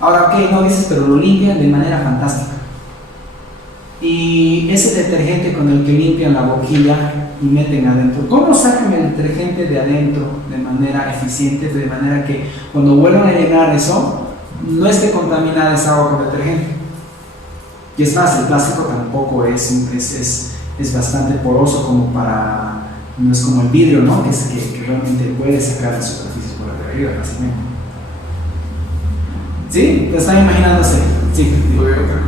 Ahora, ok, no dices, pero lo limpian de manera fantástica. Y ese detergente con el que limpian la boquilla y meten adentro, ¿cómo sacan el detergente de adentro de manera eficiente, de manera que cuando vuelvan a llenar eso, no esté contaminada esa agua con detergente? Y es más, el plástico tampoco es bastante poroso como para, no es como el vidrio, ¿no? Que realmente puede sacar la superficie por arriba fácilmente. ¿Sí? ¿Te están imaginándose? Sí. Yo veo otra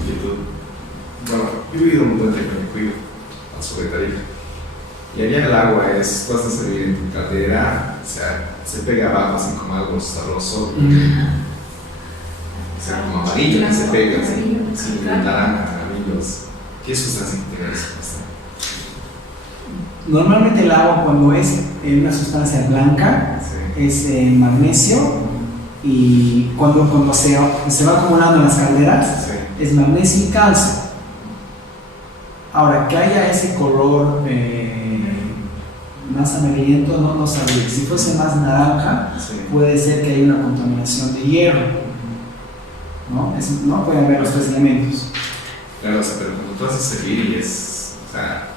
inquietud. Bueno, yo he vivido un buen tiempo en Cuyo, al sur de Tarija. Y allá el agua tú vas a servir en tu caldera, o sea, se pega abajo así como algo sabroso. O sea, como amarillo que se pega, así, naranja, amarillos. ¿Qué sustancia tiene eso? Normalmente el agua, cuando es una sustancia blanca, sí, es magnesio, y cuando se va acumulando en las calderas, sí, es magnesio y calcio. Ahora, que haya ese color más amarillento, no sabría. Si fuese más naranja, sí, puede ser que haya una contaminación de hierro. ¿No? Pueden haber los 3 elementos. Claro, o sea, pero cuando tú haces servir y o sea,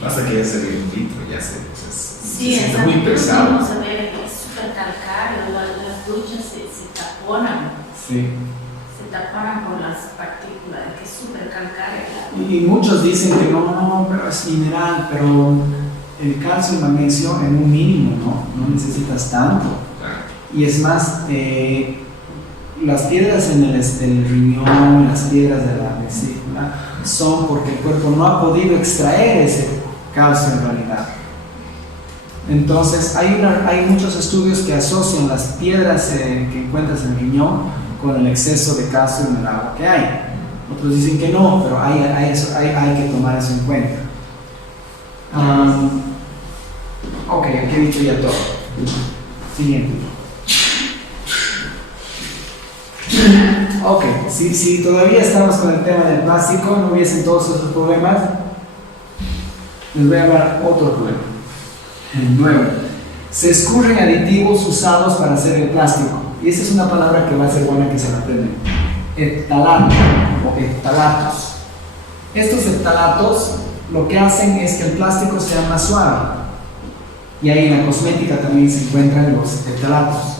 basta que haya servido un litro, ya se siente muy pesado. Vamos a ver, es súper calcáreo, las duchas se taponan. Sí. Se taparan con las partículas, de que es súper calcárea. Y muchos dicen que no, pero es mineral, pero el calcio y magnesio en un mínimo, no necesitas tanto. Y es más, las piedras en el riñón, las piedras de la vesícula, son porque el cuerpo no ha podido extraer ese calcio en realidad. Entonces hay muchos estudios que asocian las piedras que encuentras en el riñón con el exceso de calcio en el agua que hay. Otros dicen que no, pero hay que tomar eso en cuenta. Ok, aquí he dicho ya todo. Siguiente. Ok, si todavía estamos con el tema del plástico, no hubiesen todos esos problemas, les voy a hablar otro problema. Nuevo. Se escurren aditivos usados para hacer el plástico. Y esta es una palabra que va a ser buena que se la aprendan. Ftalato o ftalatos. Estos ftalatos lo que hacen es que el plástico sea más suave. Y ahí en la cosmética también se encuentran los ftalatos.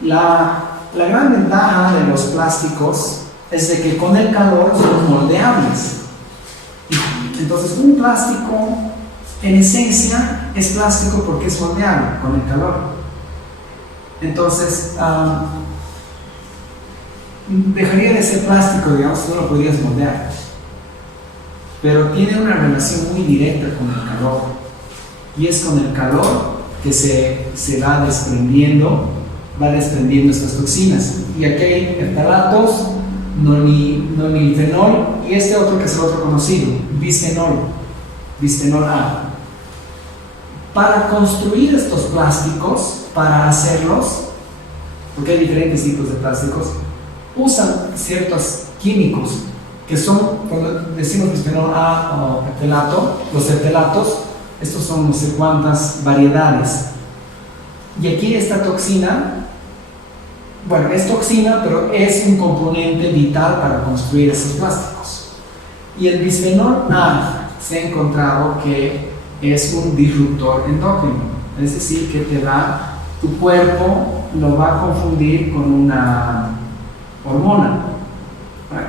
La gran ventaja de los plásticos es de que con el calor son moldeables. Entonces un plástico en esencia es plástico porque es moldeable con el calor. Entonces dejaría de ser plástico, digamos, no lo podrías moldear, pero tiene una relación muy directa con el calor, y es con el calor que se va desprendiendo estas toxinas. Y aquí hay ftalatos, nonilfenol y este otro que es el otro conocido, bisfenol A. Para construir estos plásticos, para hacerlos, porque hay diferentes tipos de plásticos, usan ciertos químicos que son, cuando decimos bisfenol A o ftalato, los ftalatos, estos son no sé cuántas variedades. Y aquí esta toxina, bueno, es toxina, pero es un componente vital para construir esos plásticos. Y el bisfenol A se ha encontrado que es un disruptor endocrino, es decir, que tu cuerpo lo va a confundir con una hormona.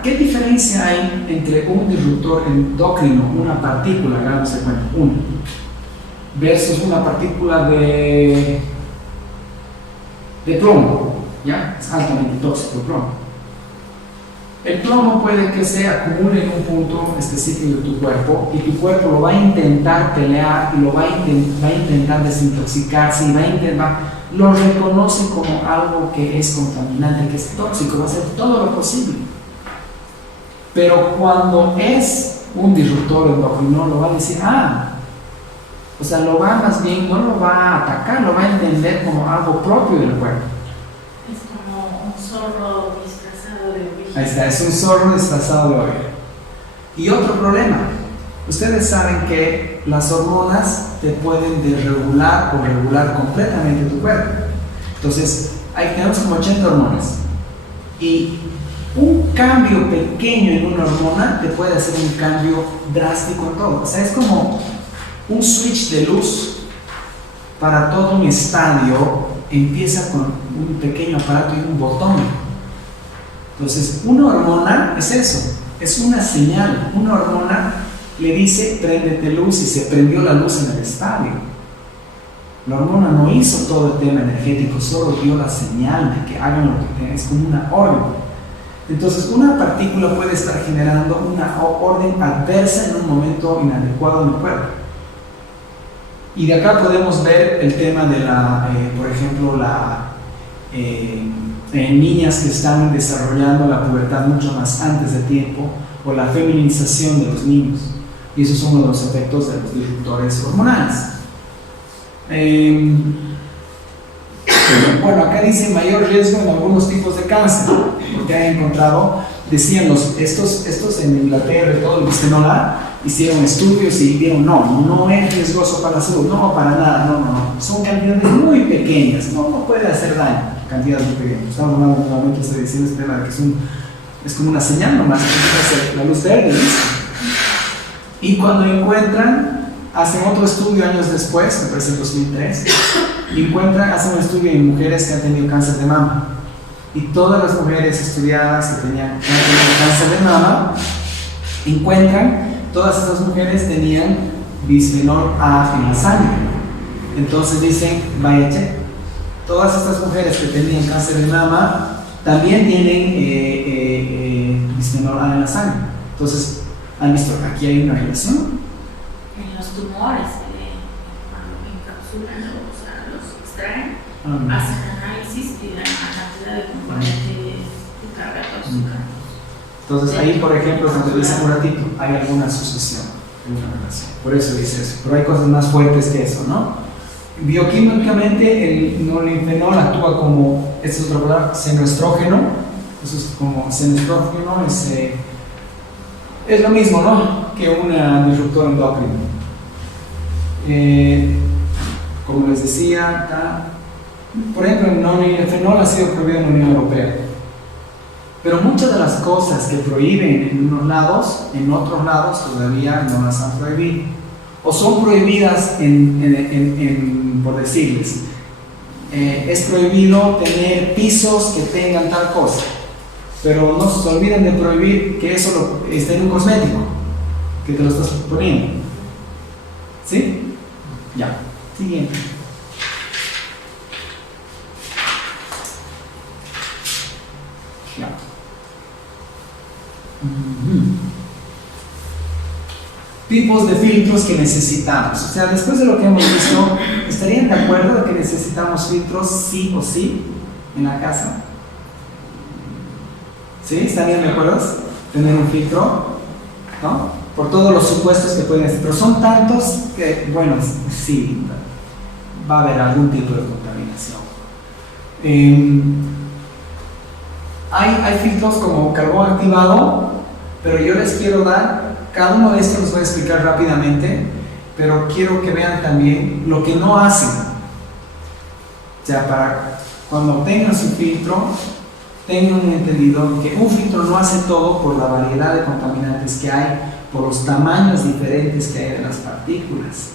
¿Qué diferencia hay entre un disruptor endocrino, una partícula, hagamos de cuenta, versus una partícula de plomo? ¿Ya? Es altamente tóxico el plomo. El plomo puede que se acumule en un punto específico de tu cuerpo y tu cuerpo lo va a intentar pelear y va a intentar desintoxicarse y lo reconoce como algo que es contaminante, que es tóxico, va a hacer todo lo posible. Pero cuando es un disruptor endocrino, lo va a decir, o sea, más bien no lo va a atacar, lo va a entender como algo propio del cuerpo. Es como un zorro disfrazado de oveja. Ahí está, es un zorro disfrazado de oveja. Y otro problema, ustedes saben que las hormonas te pueden desregular o regular completamente tu cuerpo. Entonces, tenemos como 80 hormonas. Y un cambio pequeño en una hormona te puede hacer un cambio drástico en todo. O sea, es como un switch de luz para todo un estadio. Empieza con un pequeño aparato y un botón. Entonces, una hormona es eso, es una señal. Una hormona le dice, préndete luz, y se prendió la luz en el estadio. La hormona no hizo todo el tema energético, solo dio la señal de que hagan lo que tengan, es como una orden. Entonces, una partícula puede estar generando una orden adversa en un momento inadecuado en el cuerpo. Y de acá podemos ver el tema de por ejemplo, niñas que están desarrollando la pubertad mucho más antes de tiempo, o la feminización de los niños. Y esos son uno de los efectos de los disruptores hormonales. Bueno, acá dice mayor riesgo en algunos tipos de cáncer, porque han encontrado, decían estos en Inglaterra, todo el bisfenol A, hicieron estudios y vieron, no es riesgoso para la salud, no, para nada, no, son cantidades muy pequeñas, no puede hacer daño, cantidades muy pequeñas. Estamos hablando nuevamente, estoy diciendo este tema de que es como una señal nomás, que la luz verde, ¿listo? Y cuando encuentran, hacen otro estudio años después, me parece en 2003, hacen un estudio en mujeres que han tenido cáncer de mama. y todas las mujeres estudiadas que tenían cáncer de mama encuentran, todas estas mujeres tenían bisfenol A en la sangre. Entonces dicen, vaya che, todas estas mujeres que tenían cáncer de mama también tienen bisfenol A en la sangre. Entonces, ¿han visto? Aquí hay una relación. En los tumores, cuando encapsulan, o sea, los extraen, hacen análisis y dan la cantidad de componente de carga tóxica. Entonces ahí, por ejemplo, cuando dice un ratito, hay alguna asociación, una relación. Por eso dice eso. Pero hay cosas más fuertes que eso, ¿no? Bioquímicamente, el norinfenol actúa como, esta es otra palabra, senoestrógeno. Eso es como senoestrógeno, es lo mismo, ¿no? Que un disruptor endocrino. Como les decía, acá, por ejemplo, el norinfenol ha sido prohibido en la Unión Europea. Pero muchas de las cosas que prohíben en unos lados, en otros lados todavía no las han prohibido. O son prohibidas por decirles, es prohibido tener pisos que tengan tal cosa. Pero no se olviden de prohibir que eso esté en un cosmético, que te lo estás poniendo. ¿Sí? Ya. Siguiente. Ya. Tipos de filtros que necesitamos. O sea, después de lo que hemos visto, ¿estarían de acuerdo de que necesitamos filtros sí o sí en la casa? ¿Sí? ¿Estarían de acuerdo? Tener un filtro, ¿no? Por todos los supuestos que pueden ser. Pero son tantos que, bueno, sí, va a haber algún tipo de contaminación. Hay filtros como carbón activado, pero yo les quiero dar, cada uno de estos los voy a explicar rápidamente, pero quiero que vean también lo que no hacen. O sea, para cuando obtengan su filtro, tengan entendido que un filtro no hace todo por la variedad de contaminantes que hay, por los tamaños diferentes que hay de las partículas.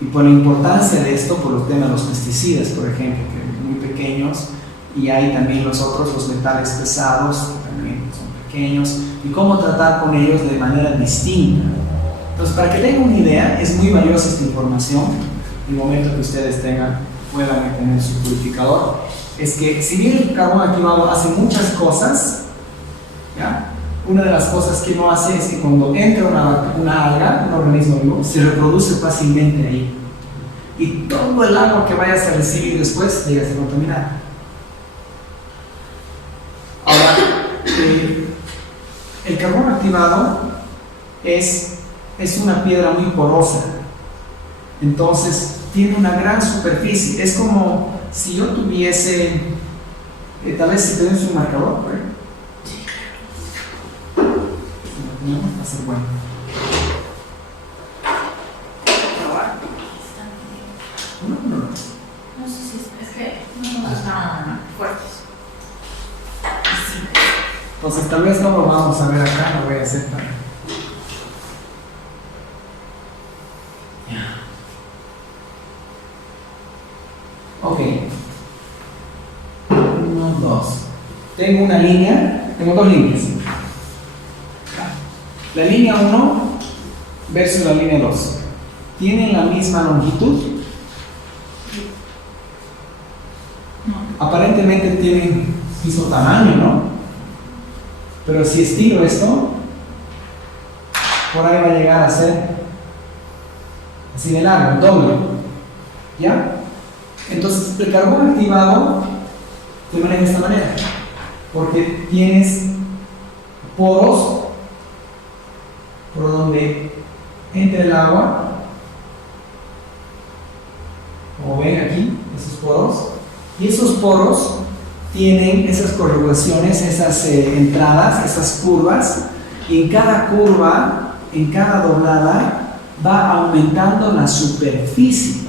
Y por la importancia de esto, por los temas de los pesticidas, por ejemplo, que son muy pequeños, y hay también los otros, los metales pesados, que también son pequeños, y cómo tratar con ellos de manera distinta. Entonces, para que tengan una idea, es muy valiosa esta información, en el momento que ustedes puedan tener su purificador, es que si bien el carbón activado hace muchas cosas, ¿ya? Una de las cosas que no hace es que cuando entra una alga, un organismo vivo, se reproduce fácilmente ahí. Y todo el agua que vayas a recibir después llega a ser contaminada. Ahora, el carbón activado es una piedra muy porosa. Entonces, tiene una gran superficie. Es como si yo tuviese, tal vez si tenés un marcador, ¿verdad? No, va a ser bueno. No. No sé si es que no están fuertes. Entonces tal vez no lo vamos a ver acá, lo voy a hacer para... Ok. 1, 2. Tengo una línea, tengo dos líneas. La línea 1 versus la línea 2. ¿Tienen la misma longitud? Aparentemente tienen el mismo tamaño, ¿no? Pero si estiro esto, por ahí va a llegar a ser así de largo, doble. ¿Ya? Entonces, el carbón activado se maneja de esta manera, porque tienes poros por donde entra el agua, como ven aquí, esos poros, y esos poros tienen esas correlaciones, esas entradas, esas curvas, y en cada curva, en cada doblada, va aumentando la superficie.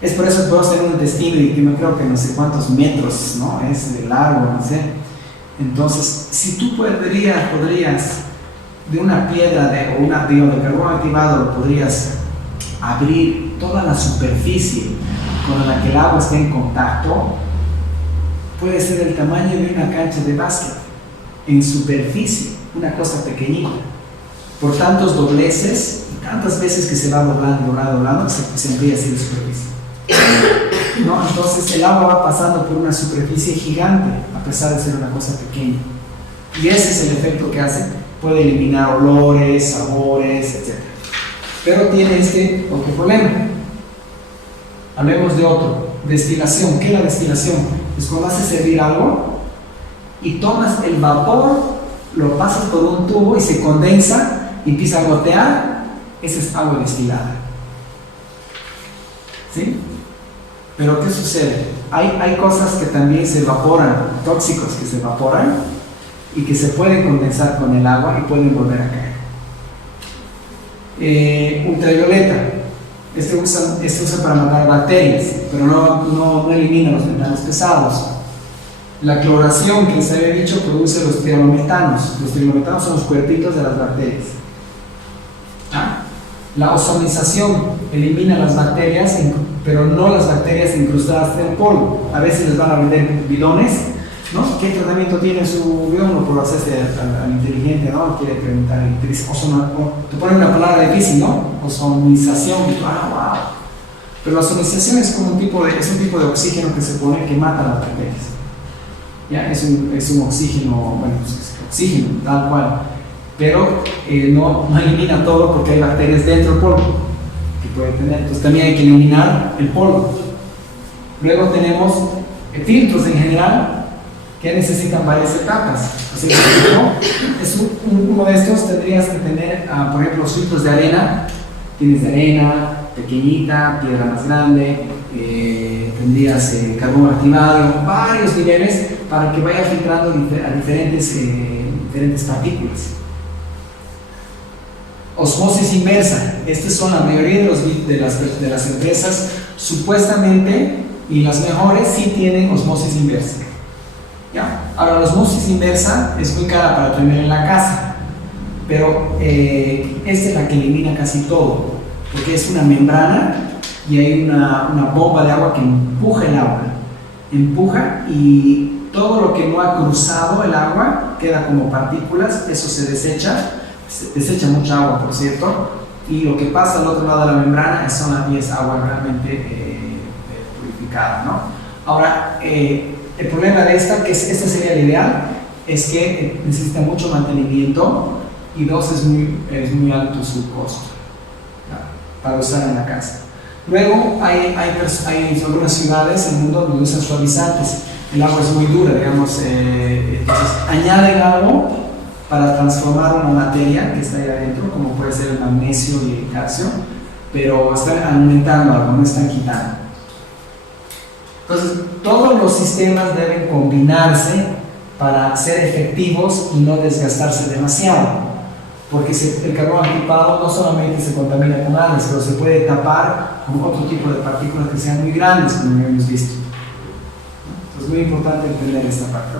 Es por eso que podemos tener un intestino y que no creo que no sé cuántos metros, ¿no? Es de largo, no sé. Entonces, si tú podrías de una piedra de carbón activado, podrías abrir toda la superficie con la que el agua esté en contacto, puede ser del tamaño de una cancha de básquet, en superficie, una cosa pequeñita. Por tantos dobleces, y tantas veces que se va doblando, se amplía así la superficie. ¿No? Entonces el agua va pasando por una superficie gigante, a pesar de ser una cosa pequeña. Y ese es el efecto que hace. Puede eliminar olores, sabores, etc. Pero tiene otro problema. Hablemos de otro. Destilación. ¿Qué es la destilación? Es cuando haces hervir algo y tomas el vapor, lo pasas por un tubo y se condensa y empieza a gotear. Esa es agua destilada. ¿Sí? Pero ¿qué sucede? Hay cosas que también se evaporan, tóxicos que se evaporan y que se pueden condensar con el agua y pueden volver a caer. Ultravioleta. Este usa para matar bacterias, pero no elimina los metales pesados. La cloración que les había dicho produce los trialometanos. Los trialometanos son los cuerpitos de las bacterias. La ozonización elimina las bacterias, pero no las bacterias incrustadas en el polvo. A veces les van a vender bidones, ¿no? ¿Qué tratamiento tiene su bidón? No puedo hacerse al inteligente, ¿no? Quiere preguntar, te ponen una palabra difícil, ¿no? Ozonización, wow. Pero la ozonización es como un tipo de oxígeno que se pone que mata a las bacterias. ¿Ya? Es un oxígeno, bueno, es oxígeno, tal cual. Pero no elimina todo porque hay bacterias dentro del polvo que puede tener. Entonces también hay que eliminar el polvo. Luego tenemos filtros en general que necesitan varias etapas. O sea, uno de estos tendrías que tener, por ejemplo, los filtros de arena. Tienes de arena pequeñita, piedra más grande, tendrías carbón activado, varios niveles para que vaya filtrando a diferentes partículas. Osmosis inversa. Estas son la mayoría de las empresas, supuestamente, y las mejores sí tienen osmosis inversa. ¿Ya? Ahora, la osmosis inversa es muy cara para tener en la casa, pero esta es la que elimina casi todo, porque es una membrana y hay una bomba de agua que empuja el agua. Empuja y todo lo que no ha cruzado el agua queda como partículas, eso se desecha mucha agua, por cierto, y lo que pasa al otro lado de la membrana es agua realmente purificada, ¿no? Ahora, el problema de esta sería el ideal, es que necesita mucho mantenimiento y dos, es muy alto su costo, ¿no? Para usar en la casa. Luego, hay algunas ciudades en el mundo donde usan suavizantes. El agua es muy dura, digamos, entonces añaden algo para transformar una materia que está ahí adentro, como puede ser el magnesio y el calcio, pero están aumentando algo, no están quitando. Entonces, todos los sistemas deben combinarse para ser efectivos y no desgastarse demasiado, porque el carbón activado no solamente se contamina con algas, pero se puede tapar con otro tipo de partículas que sean muy grandes, como hemos visto. Entonces, es muy importante entender esta parte.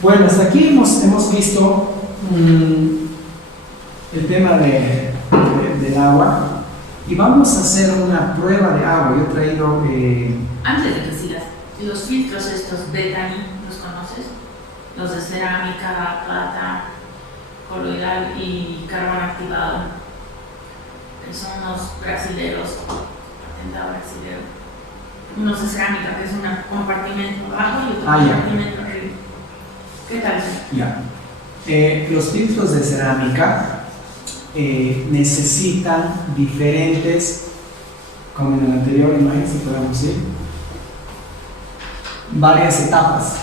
Bueno, hasta aquí hemos visto el tema del agua y vamos a hacer una prueba de agua. Yo he traído... Antes de que sigas, los filtros estos Bethany, ¿los conoces? Los de cerámica, plata, coloidal y carbón activado, que son unos brasileros, patentado brasilero. Unos de cerámica, que es un compartimento abajo y otro compartimento arriba. ¿Qué tal? Ya. Los filtros de cerámica necesitan diferentes, como en el anterior imagen, si podemos decir, varias etapas.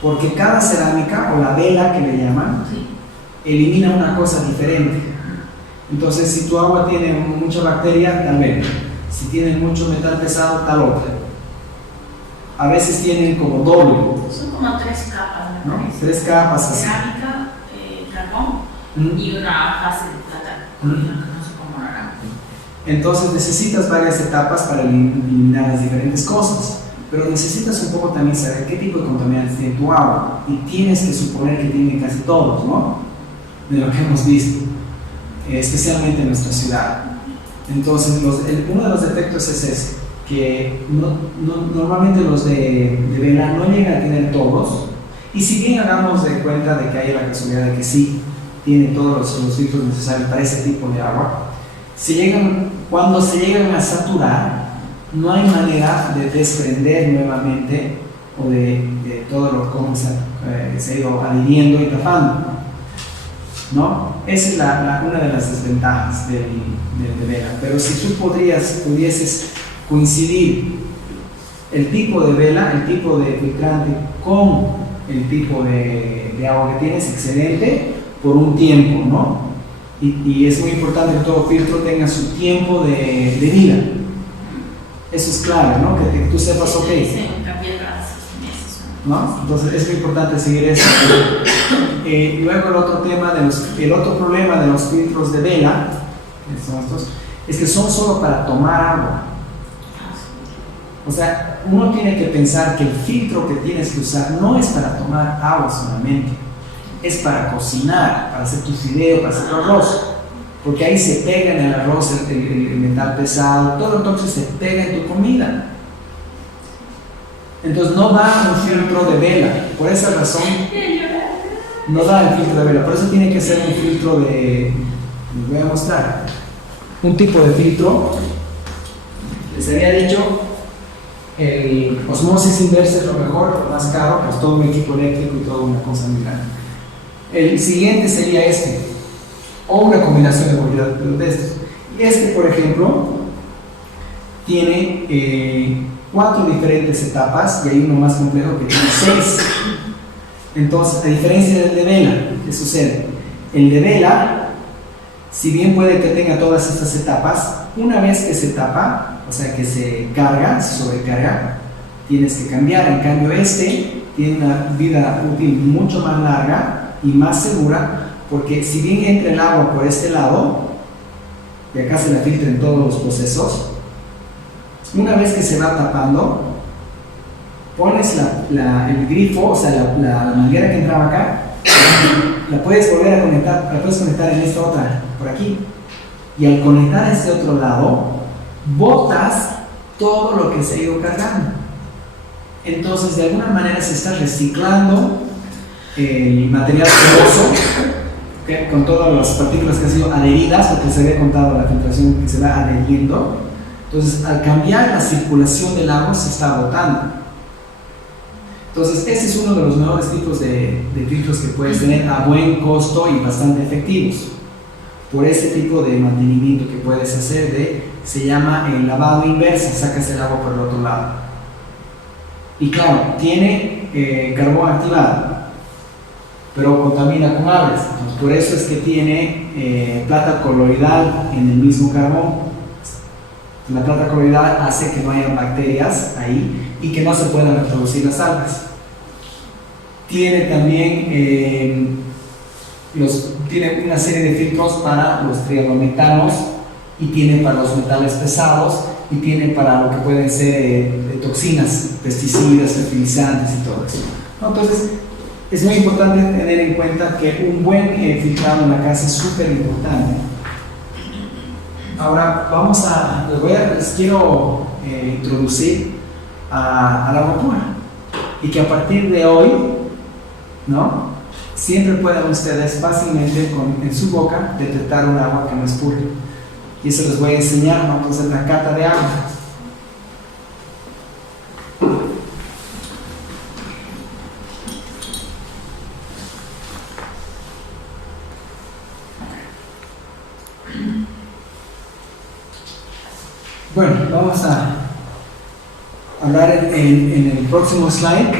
Porque cada cerámica, o la vela que le llaman, sí, elimina una cosa diferente. Entonces, si tu agua tiene mucha bacteria, tal vez. Si tiene mucho metal pesado, tal otra. A veces tienen como doble. Son como 3 capas, ¿no? 3 capas así. Cerámica, carbón y una fase de plata, no sé cómo lo harán. Entonces necesitas varias etapas para eliminar las diferentes cosas, pero necesitas un poco también saber qué tipo de contaminantes tiene tu agua, y tienes que suponer que tiene casi todos, ¿no? De lo que hemos visto, especialmente en nuestra ciudad. Entonces uno de los defectos es ese, que normalmente los de vela no llegan a tener todos, y si bien hagamos de cuenta de que hay la casualidad de que sí tiene todos los filtros necesarios para ese tipo de agua, cuando se llegan a saturar, no hay manera de desprender nuevamente o de todo lo como se ha ido adhiriendo y tapando, ¿no? Esa es una de las desventajas de vela. Pero si tú pudieses coincidir el tipo de vela, el tipo de filtrante con el tipo de agua que tienes, excelente, por un tiempo, ¿no? Y es muy importante que todo filtro tenga su tiempo de vida. Eso es clave, ¿no? Que tú sepas, ok, ¿no? Entonces es muy importante seguir eso. Luego el otro problema de los filtros de vela, es que son solo para tomar agua. O sea, uno tiene que pensar que el filtro que tienes que usar no es para tomar agua solamente, es para cocinar, para hacer tu fideo, para hacer tu arroz, porque ahí se pega en el arroz el metal pesado, todo entonces se pega en tu comida. Entonces no da un filtro de vela, por esa razón no da el filtro de vela, por eso tiene que ser un filtro les voy a mostrar un tipo de filtro. Les había dicho, el osmosis inversa es lo mejor, lo más caro, pues todo un equipo eléctrico y toda una cosa muy grande. El siguiente sería este, o una combinación de estos. Y este, por ejemplo, tiene 4 diferentes etapas y hay uno más complejo que tiene 6. Entonces, a diferencia del de vela, ¿qué sucede? El de vela, si bien puede que tenga todas estas etapas, una vez que se tapa, o sea que se carga, se sobrecarga, tienes que cambiar. En cambio, este tiene una vida útil mucho más larga y más segura, porque si bien entra el agua por este lado, y acá se la filtra en todos los procesos, una vez que se va tapando, pones el grifo, o sea, la manguera que entraba acá, la puedes volver a conectar, la puedes conectar en esta otra, por aquí, y al conectar a este otro lado, botas todo lo que se ha ido cargando. Entonces, de alguna manera se está reciclando el material poroso, ¿okay?, con todas las partículas que han sido adheridas, porque se había contado la filtración que se va adheriendo. Entonces, al cambiar la circulación del agua, se está botando. Entonces, este es uno de los mejores tipos de filtros que puedes tener a buen costo y bastante efectivos, por ese tipo de mantenimiento que puedes hacer. Se llama el lavado inverso, sacas el agua por el otro lado. Y claro, tiene carbón activado, pero contamina con aves. Entonces, por eso es que tiene plata coloidal en el mismo carbón. La plata coloidal hace que no haya bacterias ahí y que no se puedan reproducir las algas. Tiene también tiene una serie de filtros para los trialometanos, y tiene para los metales pesados, y tiene para lo que pueden ser toxinas, pesticidas, fertilizantes y todo eso. Entonces, es muy importante tener en cuenta que un buen filtrado en la casa es súper importante. Ahora les quiero introducir al agua pura, y que a partir de hoy, ¿no?, siempre puedan ustedes fácilmente en su boca detectar un agua que no es pura. Y eso les voy a enseñar. Vamos a hacer una cata de agua. Bueno, vamos a hablar en el próximo slide.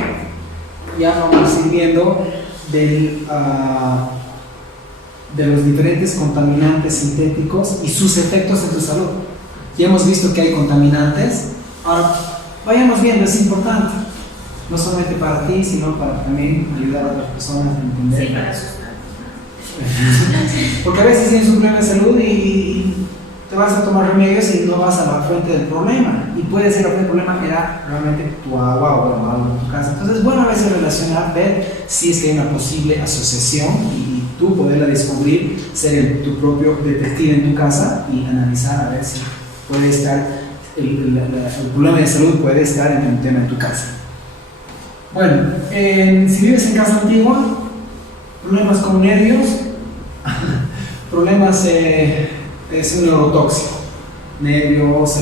Ya vamos a ir viendo de los diferentes contaminantes sintéticos y sus efectos en tu salud. Ya hemos visto que hay contaminantes. Ahora, vayamos viendo, es importante, no solamente para ti, sino para también ayudar a otras personas a entender. Sí, para asustar. Porque a veces tienes un problema de salud y te vas a tomar remedios y no vas a la fuente del problema. Y puede ser que el problema era realmente tu agua o el agua en tu casa. Entonces, bueno, a veces relacionar, ver si es que hay una posible asociación y tú poderla descubrir, ser tu propio detective en tu casa y analizar a ver si puede estar el problema de salud puede estar en el tema de tu casa. Bueno, si vives en casa antigua, problemas con nervios, problemas es un neurotóxico, nervios,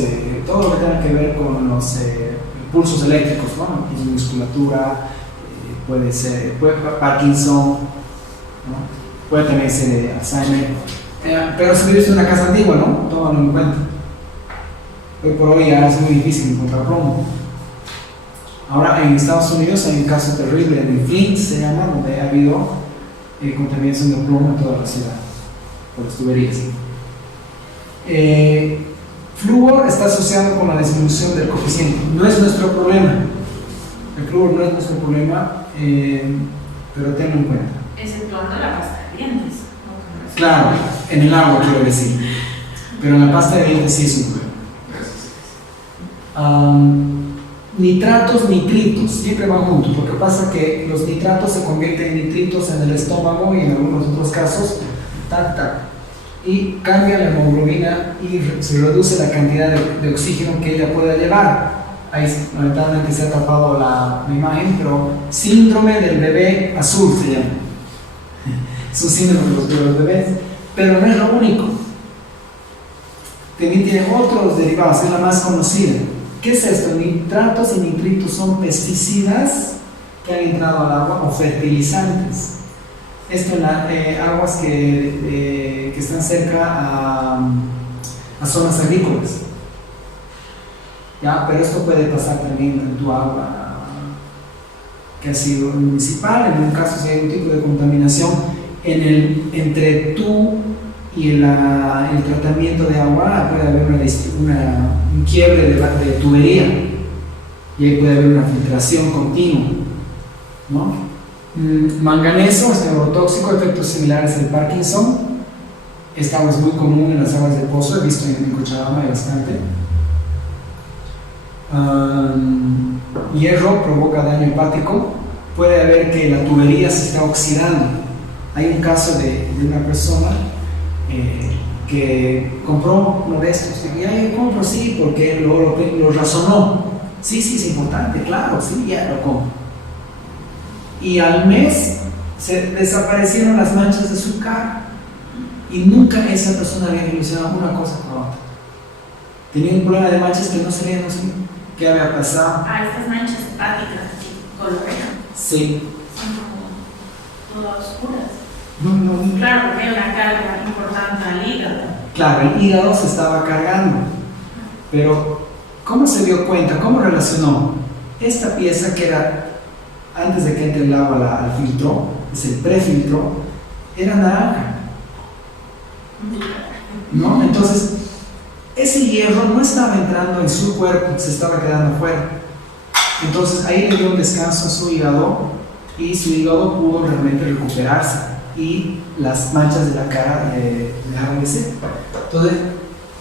todo lo que tenga que ver con los pulsos eléctricos, ¿no? Musculatura, puede ser Parkinson, ¿no? Puede también ser Alzheimer, pero si vives en una casa antigua, ¿no? Tómalo en cuenta. Hoy por hoy ya es muy difícil encontrar plomo. Ahora en Estados Unidos hay un caso terrible en Flint, se llama, donde ha habido contaminación de plomo en toda la ciudad por las tuberías. Flúor está asociado con la disminución del coeficiente. No es nuestro problema. El flúor no es nuestro problema, pero tenlo en cuenta. Exceptuando la pasta de dientes. Claro, en el agua quiero decir. Pero en la pasta de dientes sí es un problema. Nitratos, nitritos, siempre van juntos, porque pasa que los nitratos se convierten en nitritos en el estómago y en algunos otros casos, y cambia la hemoglobina y se reduce la cantidad de oxígeno que ella pueda llevar. Ahí lamentablemente se ha tapado la imagen, pero síndrome del bebé azul se llama. Es un síndrome de los bebés, pero no es lo único. También tiene otros derivados, es la más conocida. ¿Qué es esto? Nitratos y nitritos son pesticidas que han entrado al agua o fertilizantes. Esto en aguas que están cerca a zonas agrícolas. ¿Ya? Pero esto puede pasar también en tu agua que ha sido municipal. En un caso, si hay un tipo de contaminación entre tú y el tratamiento de agua, puede haber un quiebre de tubería y ahí puede haber una filtración continua, ¿no? Manganeso es neurotóxico, efectos similares al Parkinson. Esta agua es muy común en las aguas de pozo, he visto en Cochabamba bastante. Hierro provoca daño hepático. Puede haber que la tubería se está oxidando. Hay un caso de una persona que compró uno de estos. Y yo compro, sí, porque lo razonó. Sí, es importante, claro, sí, ya lo compro. Y al mes se desaparecieron las manchas de su cara. Y nunca esa persona había relacionado una cosa con otra. Tenía un problema de manchas que no sabían qué había pasado. Estas manchas hepáticas, colorean. Sí. Son como todas oscuras. No. Claro, porque hay una carga importante al hígado. Claro, el hígado se estaba cargando. Pero, ¿cómo se dio cuenta? ¿Cómo relacionó? Esta pieza que era, antes de que entre el agua al filtro, es el prefiltro, era naranja. ¿No? Entonces, ese hierro no estaba entrando en su cuerpo, se estaba quedando fuera. Entonces, ahí le dio un descanso a su hígado y su hígado pudo realmente recuperarse y las manchas de la cara dejaron de ser. Entonces,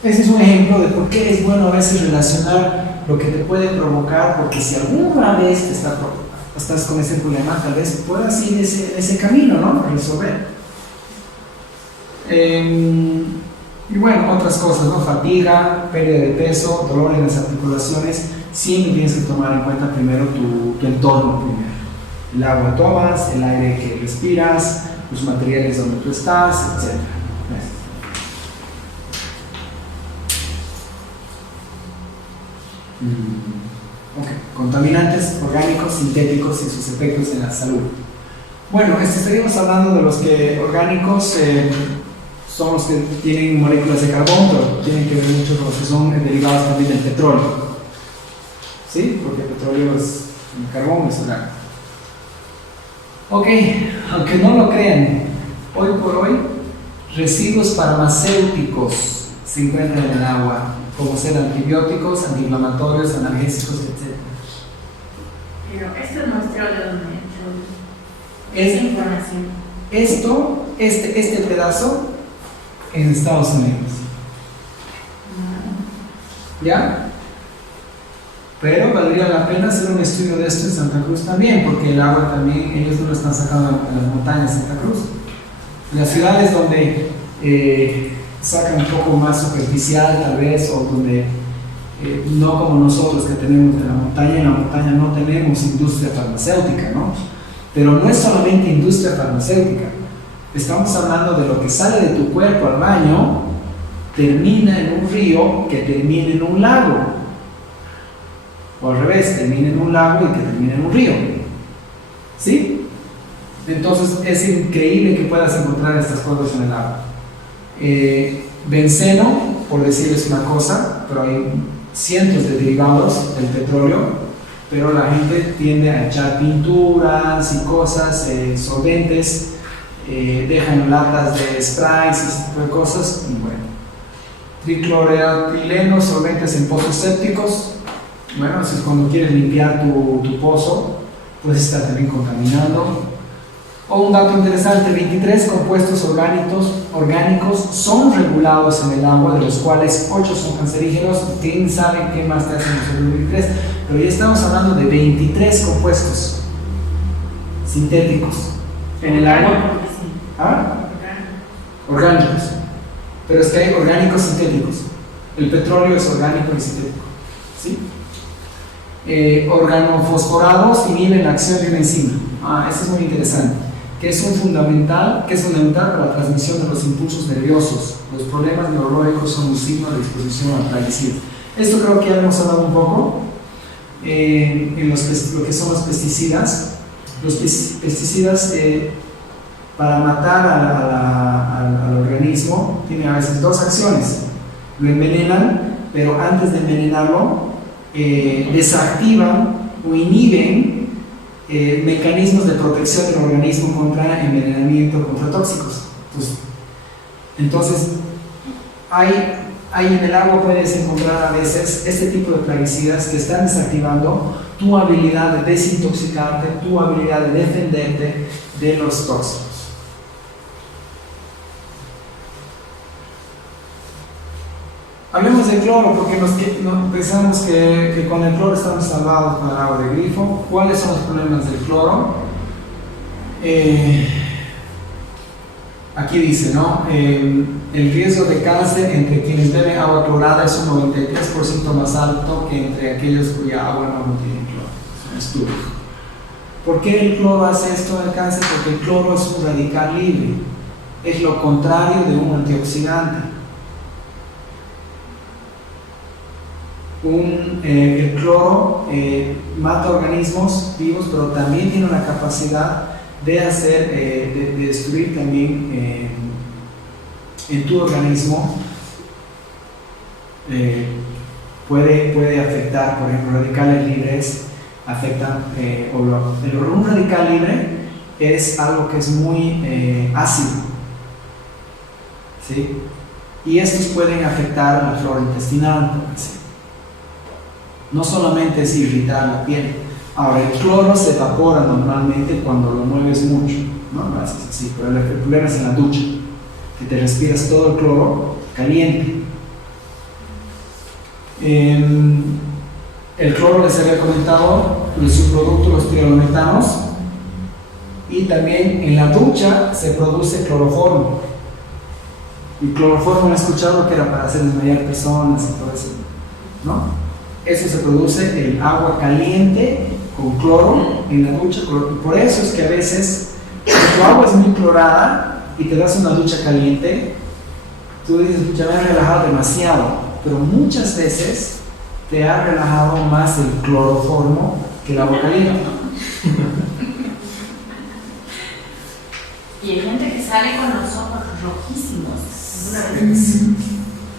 ese es un ejemplo de por qué es bueno a veces relacionar lo que te puede provocar, porque si alguna vez estás con ese problema, tal vez puedas ir ese camino, ¿no? Resolver. Y bueno, otras cosas, ¿no? Fatiga, pérdida de peso, dolor en las articulaciones. Siempre tienes que tomar en cuenta primero tu entorno primero. El agua que tomas, el aire que respiras, los materiales donde tú estás, etc. Okay. Contaminantes orgánicos, sintéticos y sus efectos en la salud. Bueno, estaríamos hablando de los que orgánicos son los que tienen moléculas de carbón, pero tienen que ver mucho con los que son derivados también del petróleo. ¿Sí? Porque el petróleo es el carbón, es orgánico. Ok, aunque no lo crean, hoy por hoy residuos farmacéuticos se encuentran en el agua, como ser antibióticos, antiinflamatorios, analgésicos, etc. Pero esto es nuestro de donde Es información. Esto, este pedazo en Estados Unidos. ¿Ya? Pero valdría la pena hacer un estudio de esto en Santa Cruz también, porque el agua también, ellos no lo están sacando en las montañas de Santa Cruz. En las ciudades donde sacan un poco más superficial tal vez, o donde no como nosotros que tenemos de la montaña. En la montaña no tenemos industria farmacéutica, ¿no? Pero no es solamente industria farmacéutica. Estamos hablando de lo que sale de tu cuerpo al baño, termina en un río que termina en un lago. O al revés, termina en un lago y que termina en un río. ¿Sí? Entonces es increíble que puedas encontrar estas cosas en el agua. Benceno, por decirles una cosa, pero hay cientos de derivados del petróleo, pero la gente tiende a echar pinturas y cosas, solventes, dejan latas de sprays y ese tipo de cosas. Y bueno, tricloretileno, solventes en pozos sépticos. Bueno, eso es cuando quieres limpiar tu pozo, puedes estar también contaminando. O un dato interesante, 23 compuestos orgánicos son regulados en el agua, de los cuales 8 son cancerígenos. ¿Quién sabe qué más te hacen los 23? Pero ya estamos hablando de 23 compuestos sintéticos en el agua. ¿Ah? Orgánicos. Pero es que hay orgánicos sintéticos. El petróleo es orgánico y sintético. ¿Sí? Organofosforados inhiben la acción de una enzima. Eso es muy interesante. Que es fundamental para la transmisión de los impulsos nerviosos. Los problemas neurológicos son un signo de disposición al plaguicida. Esto creo que ya hemos hablado un poco en lo que son los pesticidas. Los pesticidas, para matar al organismo, tienen a veces dos acciones. Lo envenenan, pero antes de envenenarlo, desactivan o inhiben mecanismos de protección del organismo contra envenenamiento, contra tóxicos. Entonces hay en el agua puedes encontrar a veces este tipo de plaguicidas que están desactivando tu habilidad de desintoxicarte, tu habilidad de defenderte de los tóxicos. Hablemos del cloro, porque pensamos que con el cloro estamos salvados con el agua de grifo. ¿Cuáles son los problemas del cloro? Aquí dice, ¿no? El riesgo de cáncer entre quienes beben agua clorada es un 93% más alto que entre aquellos cuya agua no contiene cloro. Es un estudio. ¿Por qué el cloro hace esto del cáncer? Porque el cloro es un radical libre. Es lo contrario de un antioxidante. El cloro mata organismos vivos, pero también tiene una capacidad de hacer, de destruir también en tu organismo. Puede afectar, por ejemplo, radicales libres afectan, un radical libre es algo que es muy ácido, ¿sí? Y estos pueden afectar la flora intestinal, por ejemplo. No solamente es irritar la piel. Ahora, el cloro se evapora normalmente cuando lo mueves mucho, ¿no? Lo haces así, pero el problema es en la ducha, que te respiras todo el cloro caliente. El cloro, les había comentado, el subproducto, los trialometanos, y también en la ducha se produce cloroformo. Y cloroformo, ¿han escuchado que era para hacer desmayar personas y todo eso? ¿No? Eso se produce en agua caliente con cloro en la ducha. Por eso es que a veces, si tu agua es muy clorada y te das una ducha caliente, tú dices, ya me he relajado demasiado, pero muchas veces te ha relajado más el cloroformo que el agua caliente. Y hay gente que sale con los ojos rojísimos.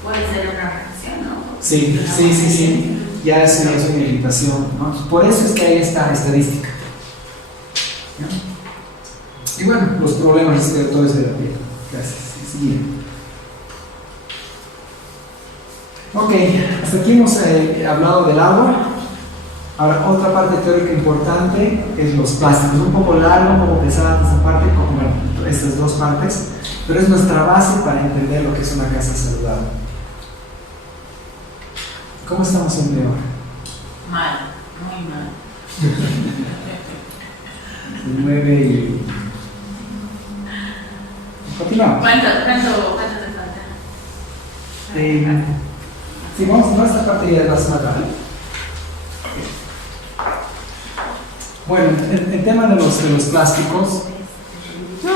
Puede ser una reacción, ¿no? Sí. Ya es una irritación, ¿no? Por eso es que hay esta estadística, ¿no? Y bueno, los problemas respiratorios de la piel. Gracias. Sí. Ok, hasta aquí hemos hablado del agua. Ahora, otra parte teórica importante es los plásticos. Un poco largo, un poco pesada esta parte, como estas dos partes, pero es nuestra base para entender lo que es una casa saludable. ¿Cómo estamos en ahora? Mal, muy mal. 9 y... Continuamos. ¿Cuánto te falta? Sí, vamos a esta parte ya más rápido. Bueno, el tema de los plásticos.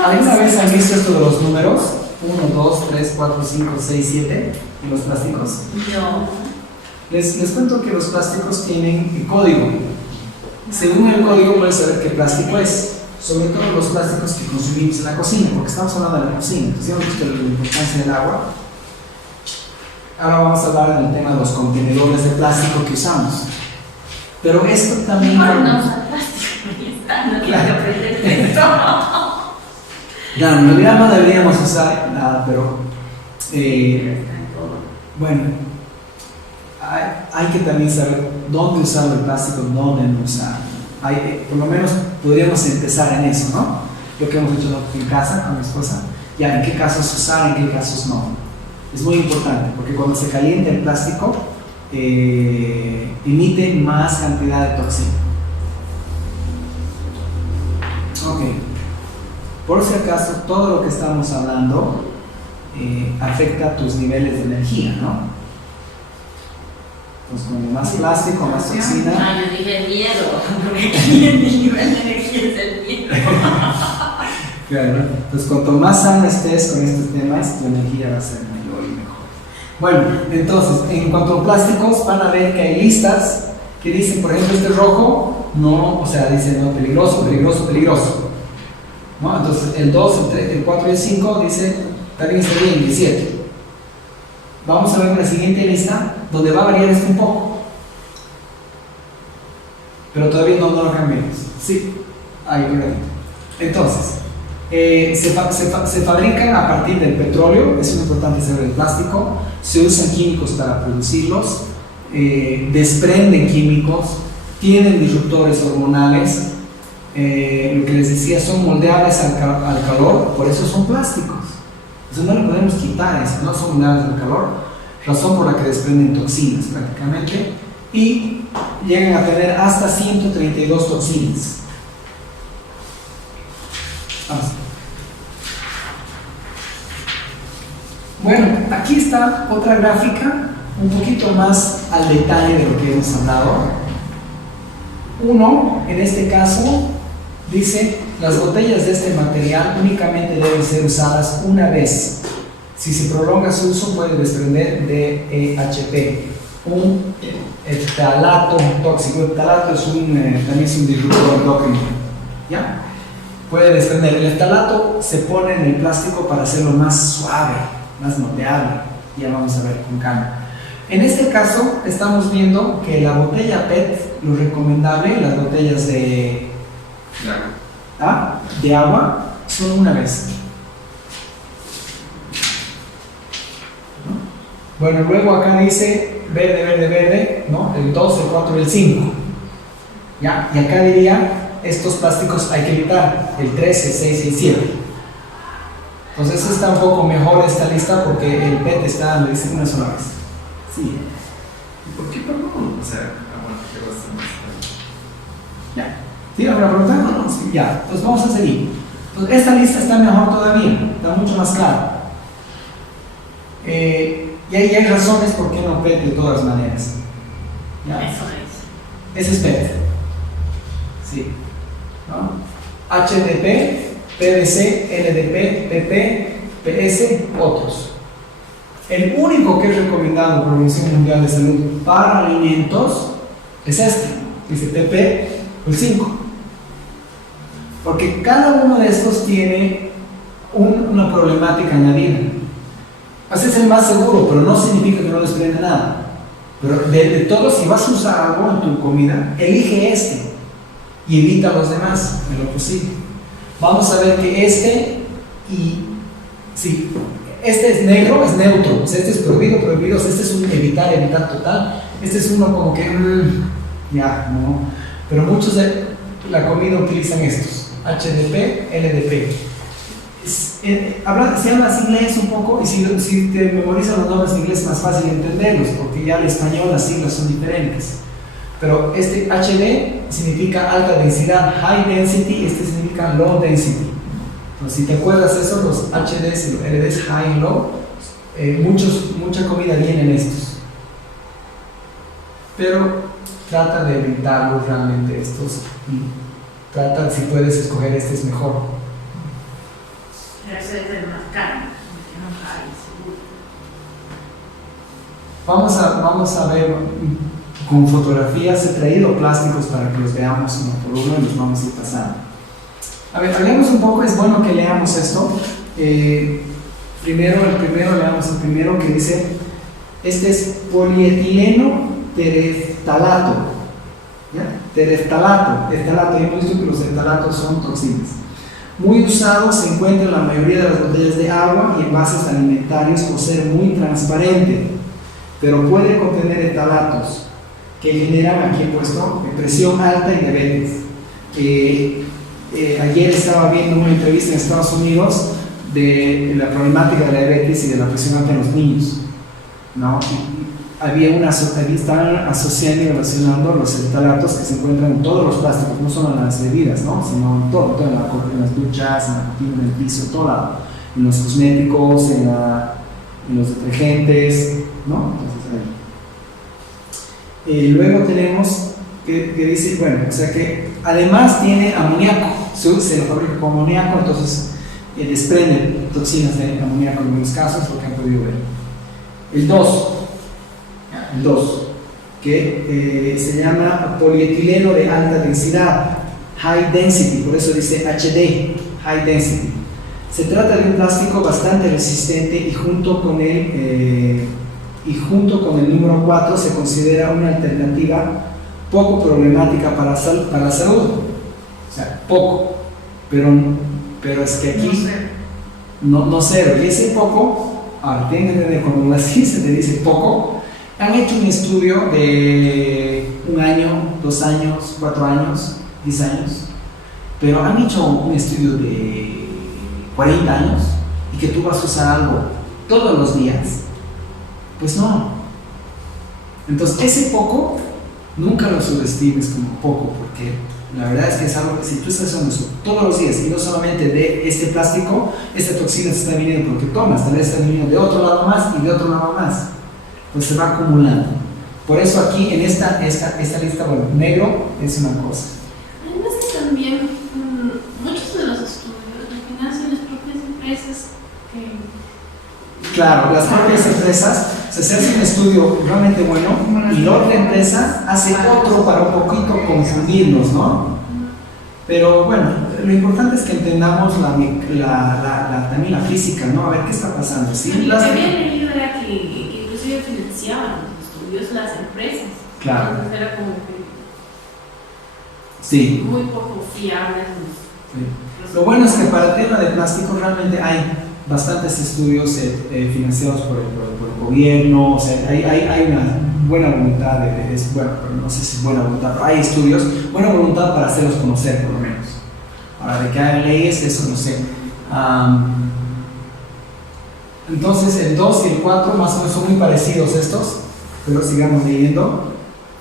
¿Alguna vez han visto esto de los números? 1, 2, 3, 4, 5, 6, 7 y los plásticos. No. Les cuento que los plásticos tienen código. Según el código puedes saber qué plástico es. Sobre todo los plásticos que consumimos en la cocina, porque estamos hablando de la cocina. Entonces hemos visto la importancia del agua. Ahora vamos a hablar del tema de los contenedores de plástico que usamos. Pero esto también... No usa plástico, no quiero aprender esto. Claro, en realidad no deberíamos usar nada, pero bueno, hay que también saber dónde usar el plástico, dónde no usar. Por lo menos podríamos empezar en eso, ¿no? Lo que hemos hecho en casa con mi esposa, ya en qué casos usar, en qué casos no. Es muy importante, porque cuando se calienta el plástico, emite más cantidad de toxina. Ok. Por si acaso, todo lo que estamos hablando afecta tus niveles de energía, ¿no? Pues como más plástico, más toxina. Ah, yo dije miedo, porque aquí el nivel de energía es el miedo. Claro, pues cuanto más sano estés con estos temas, tu energía va a ser mayor y mejor. Bueno, entonces, en cuanto a plásticos, van a ver que hay listas que dicen, por ejemplo, este rojo, no, o sea, dice no, peligroso, peligroso, peligroso. ¿No? Entonces, el 2, el 3, el 4 y el 5 dice, también está bien, 17. Vamos a ver la siguiente lista, donde va a variar esto un poco. Pero todavía no lo cambiamos. Sí, ahí un ratito. Entonces, se fabrican a partir del petróleo, eso es importante saber el plástico, se usan químicos para producirlos, desprenden químicos, tienen disruptores hormonales, lo que les decía, son moldeables al calor, por eso son plásticos. Entonces no le podemos quitar eso, no son moldeables al calor, razón por la que desprenden toxinas prácticamente, y llegan a tener hasta 132 toxinas. Vamos. Bueno, aquí está otra gráfica, un poquito más al detalle de lo que hemos hablado. Uno, en este caso, dice, las botellas de este material únicamente deben ser usadas una vez. Si se prolonga su uso puede desprender DEHP, un ftalato tóxico. El ftalato también es un disruptor endocrino. ¿Ya? Puede desprender. El ftalato se pone en el plástico para hacerlo más suave, más moldeable. Ya vamos a ver con calma. En este caso estamos viendo que la botella PET, lo recomendable, las botellas de agua, son una vez. ¿No? Bueno, luego acá dice verde, verde, verde, ¿no? El 2, el 4 y el 5. ¿Ya? Y acá diría, estos plásticos hay que evitar, el 3, el 6 y el 7. Entonces está un poco mejor esta lista porque el PET está, lo dice una sola vez. Sí. ¿Y por qué perdón? O sea, bueno, ¿qué va a ser más? Ya. ¿Sí? ¿Alguna pregunta? No, sí. Ya, pues vamos a seguir. Pues esta lista está mejor todavía, está mucho más clara. Y hay razones por qué no PET de todas maneras. ¿Ya? Eso es. Ese es PET. Sí. ¿No? HDP, PVC, LDP, PP, PS, otros. El único que es recomendado por la Organización Mundial de Salud para alimentos es este, dice PP, el 5. Porque cada uno de estos tiene una problemática añadida. Ese es el más seguro, pero no significa que no desprende nada. Pero de todos, si vas a usar algo en tu comida, elige este y evita los demás en lo posible. Vamos a ver que este es negro, es neutro, o sea, este es prohibido, o sea, este es un evitar total, este es uno como que, ya, no, pero muchos de la comida utilizan estos, HDP, LDP. Si hablas inglés un poco, y si te memorizan los nombres en inglés es más fácil entenderlos, porque ya el español las siglas son diferentes. Pero este HD significa alta densidad, high density, este significa low density. Entonces, si te acuerdas eso, los HDs y los LDs, high y low, mucha comida viene en estos. pero trata de evitarlos realmente estos y trata, si puedes escoger este es mejor. Ese es el más caro, que nunca hay seguro. Vamos a ver con fotografías. He traído plásticos para que los veamos uno por uno y los vamos a ir pasando. A ver, hablemos un poco, es bueno que leamos esto. Primero leamos el primero que dice, este es polietileno tereftalato. ¿Ya? Tereftalato, ya hemos visto que los tereftalatos son toxinas. Muy usado, se encuentra en la mayoría de las botellas de agua y envases alimentarios por ser muy transparente, pero puede contener etalatos que generan, aquí he puesto, presión alta y diabetes. Ayer estaba viendo una entrevista en Estados Unidos de la problemática de la diabetes y de la presión alta en los niños, ¿no? Estaban asociando y relacionando los etalatos que se encuentran en todos los plásticos, no solo en las bebidas, ¿no? Sino en todo, en las duchas, en la cocina, en el piso, en todo lado, en los cosméticos, en los detergentes, ¿no? Entonces, ahí. Luego tenemos que dice, bueno, o sea que además tiene amoníaco, se lo fabrica con amoníaco, entonces desprende toxinas de amoníaco en algunos casos, lo que han podido ver. El 2, que se llama polietileno de alta densidad, high density, por eso dice HD, high density. Se trata de un plástico bastante resistente y junto con el número 4 se considera una alternativa poco problemática para la salud. O sea, poco, pero es que aquí no cero, y ese poco, ahora tienen que entender, cuando la ciencia te dice poco, han hecho un estudio de 1 año, 2 años, 4 años, 10 años, pero han hecho un estudio de 40 años y que tú vas a usar algo todos los días, pues no. Entonces ese poco nunca lo subestimes como poco, porque la verdad es que es algo que si tú estás usando eso todos los días y no solamente de este plástico, esta toxina se está viniendo porque tomas, tal vez está viniendo de otro lado más y de otro lado más, pues se va acumulando. Por eso aquí en esta lista, bueno, negro es una cosa. Además que también muchos de los estudios lo financian las propias empresas que... Claro, las propias empresas, se hace un estudio realmente bueno y la otra empresa hace otro para un poquito confundirnos, ¿no? Pero bueno, lo importante es que entendamos también la física, ¿no? A ver qué está pasando. ¿Sí? Lo que había leído era que inclusive financiaban los estudios las empresas. Claro. Entonces era como que sí. Muy poco fiables. Sí. Lo bueno es que para el tema de plástico realmente hay bastantes estudios financiados por el gobierno, o sea, hay una buena voluntad, bueno, no sé si es buena voluntad, pero hay estudios, buena voluntad para hacerlos conocer por lo menos. Ahora, de que hay leyes, eso no sé. Entonces, el 2 y el 4 más o menos son muy parecidos estos, pero sigamos leyendo.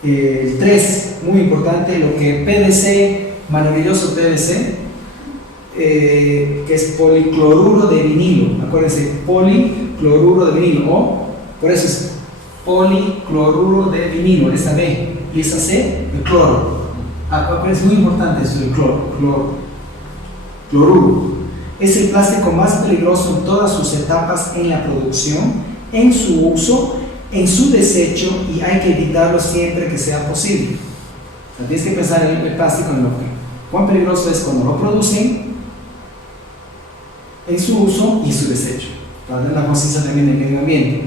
El 3, muy importante, lo que PVC, maravilloso PVC, que es policloruro de vinilo, acuérdense, policloruro de vinilo, o por eso es policloruro de vinilo, esa B, y esa C, el cloro. Es muy importante esto del cloruro. Es el plástico más peligroso en todas sus etapas en la producción, en su uso, en su desecho, y hay que evitarlo siempre que sea posible. O sea, tienes que pensar en el plástico, en lo que cuán peligroso es cuando lo producen, en su uso y su desecho, para tener una conciencia también del medio ambiente.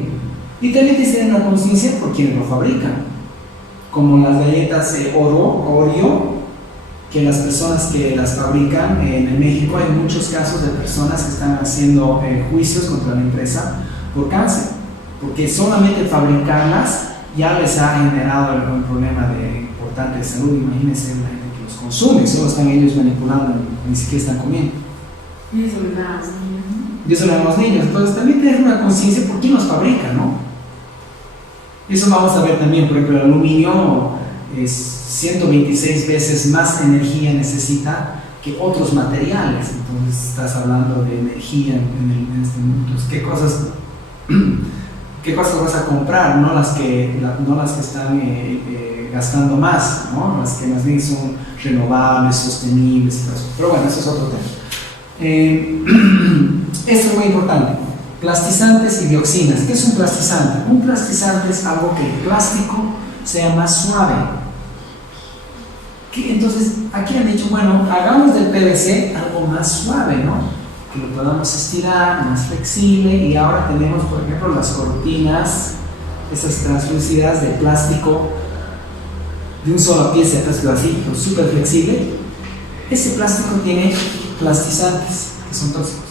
Y también tienes que tener una conciencia por quienes lo fabrican, como las galletas Oreo, que las personas que las fabrican en México, hay muchos casos de personas que están haciendo juicios contra la empresa por cáncer, porque solamente fabricarlas ya les ha generado un problema importante de salud. Imagínense la gente que los consume, solo están ellos manipulando, ni siquiera están comiendo. Y eso le da a los niños. Y eso le da a los niños. Entonces también tener una conciencia por quién los fabrica, ¿no? Eso vamos a ver también. Por ejemplo, el aluminio es 126 veces más energía necesita que otros materiales. Entonces estás hablando de energía en este mundo. Entonces, ¿qué ¿qué cosas vas a comprar? No las que están gastando más, ¿no? Las que más bien son renovables, sostenibles y todo eso. Pero bueno, eso es otro tema. Esto es muy importante. Plastizantes y dioxinas. ¿Qué es un plastizante? Un plastizante es algo que el plástico sea más suave. Entonces, aquí han dicho, bueno, hagamos del PVC algo más suave, ¿no? Que lo podamos estirar, más flexible, y ahora tenemos, por ejemplo, las cortinas, esas translúcidas de plástico, de un solo pieza de plástico así, súper flexible. Ese plástico tiene plastizantes, que son tóxicos.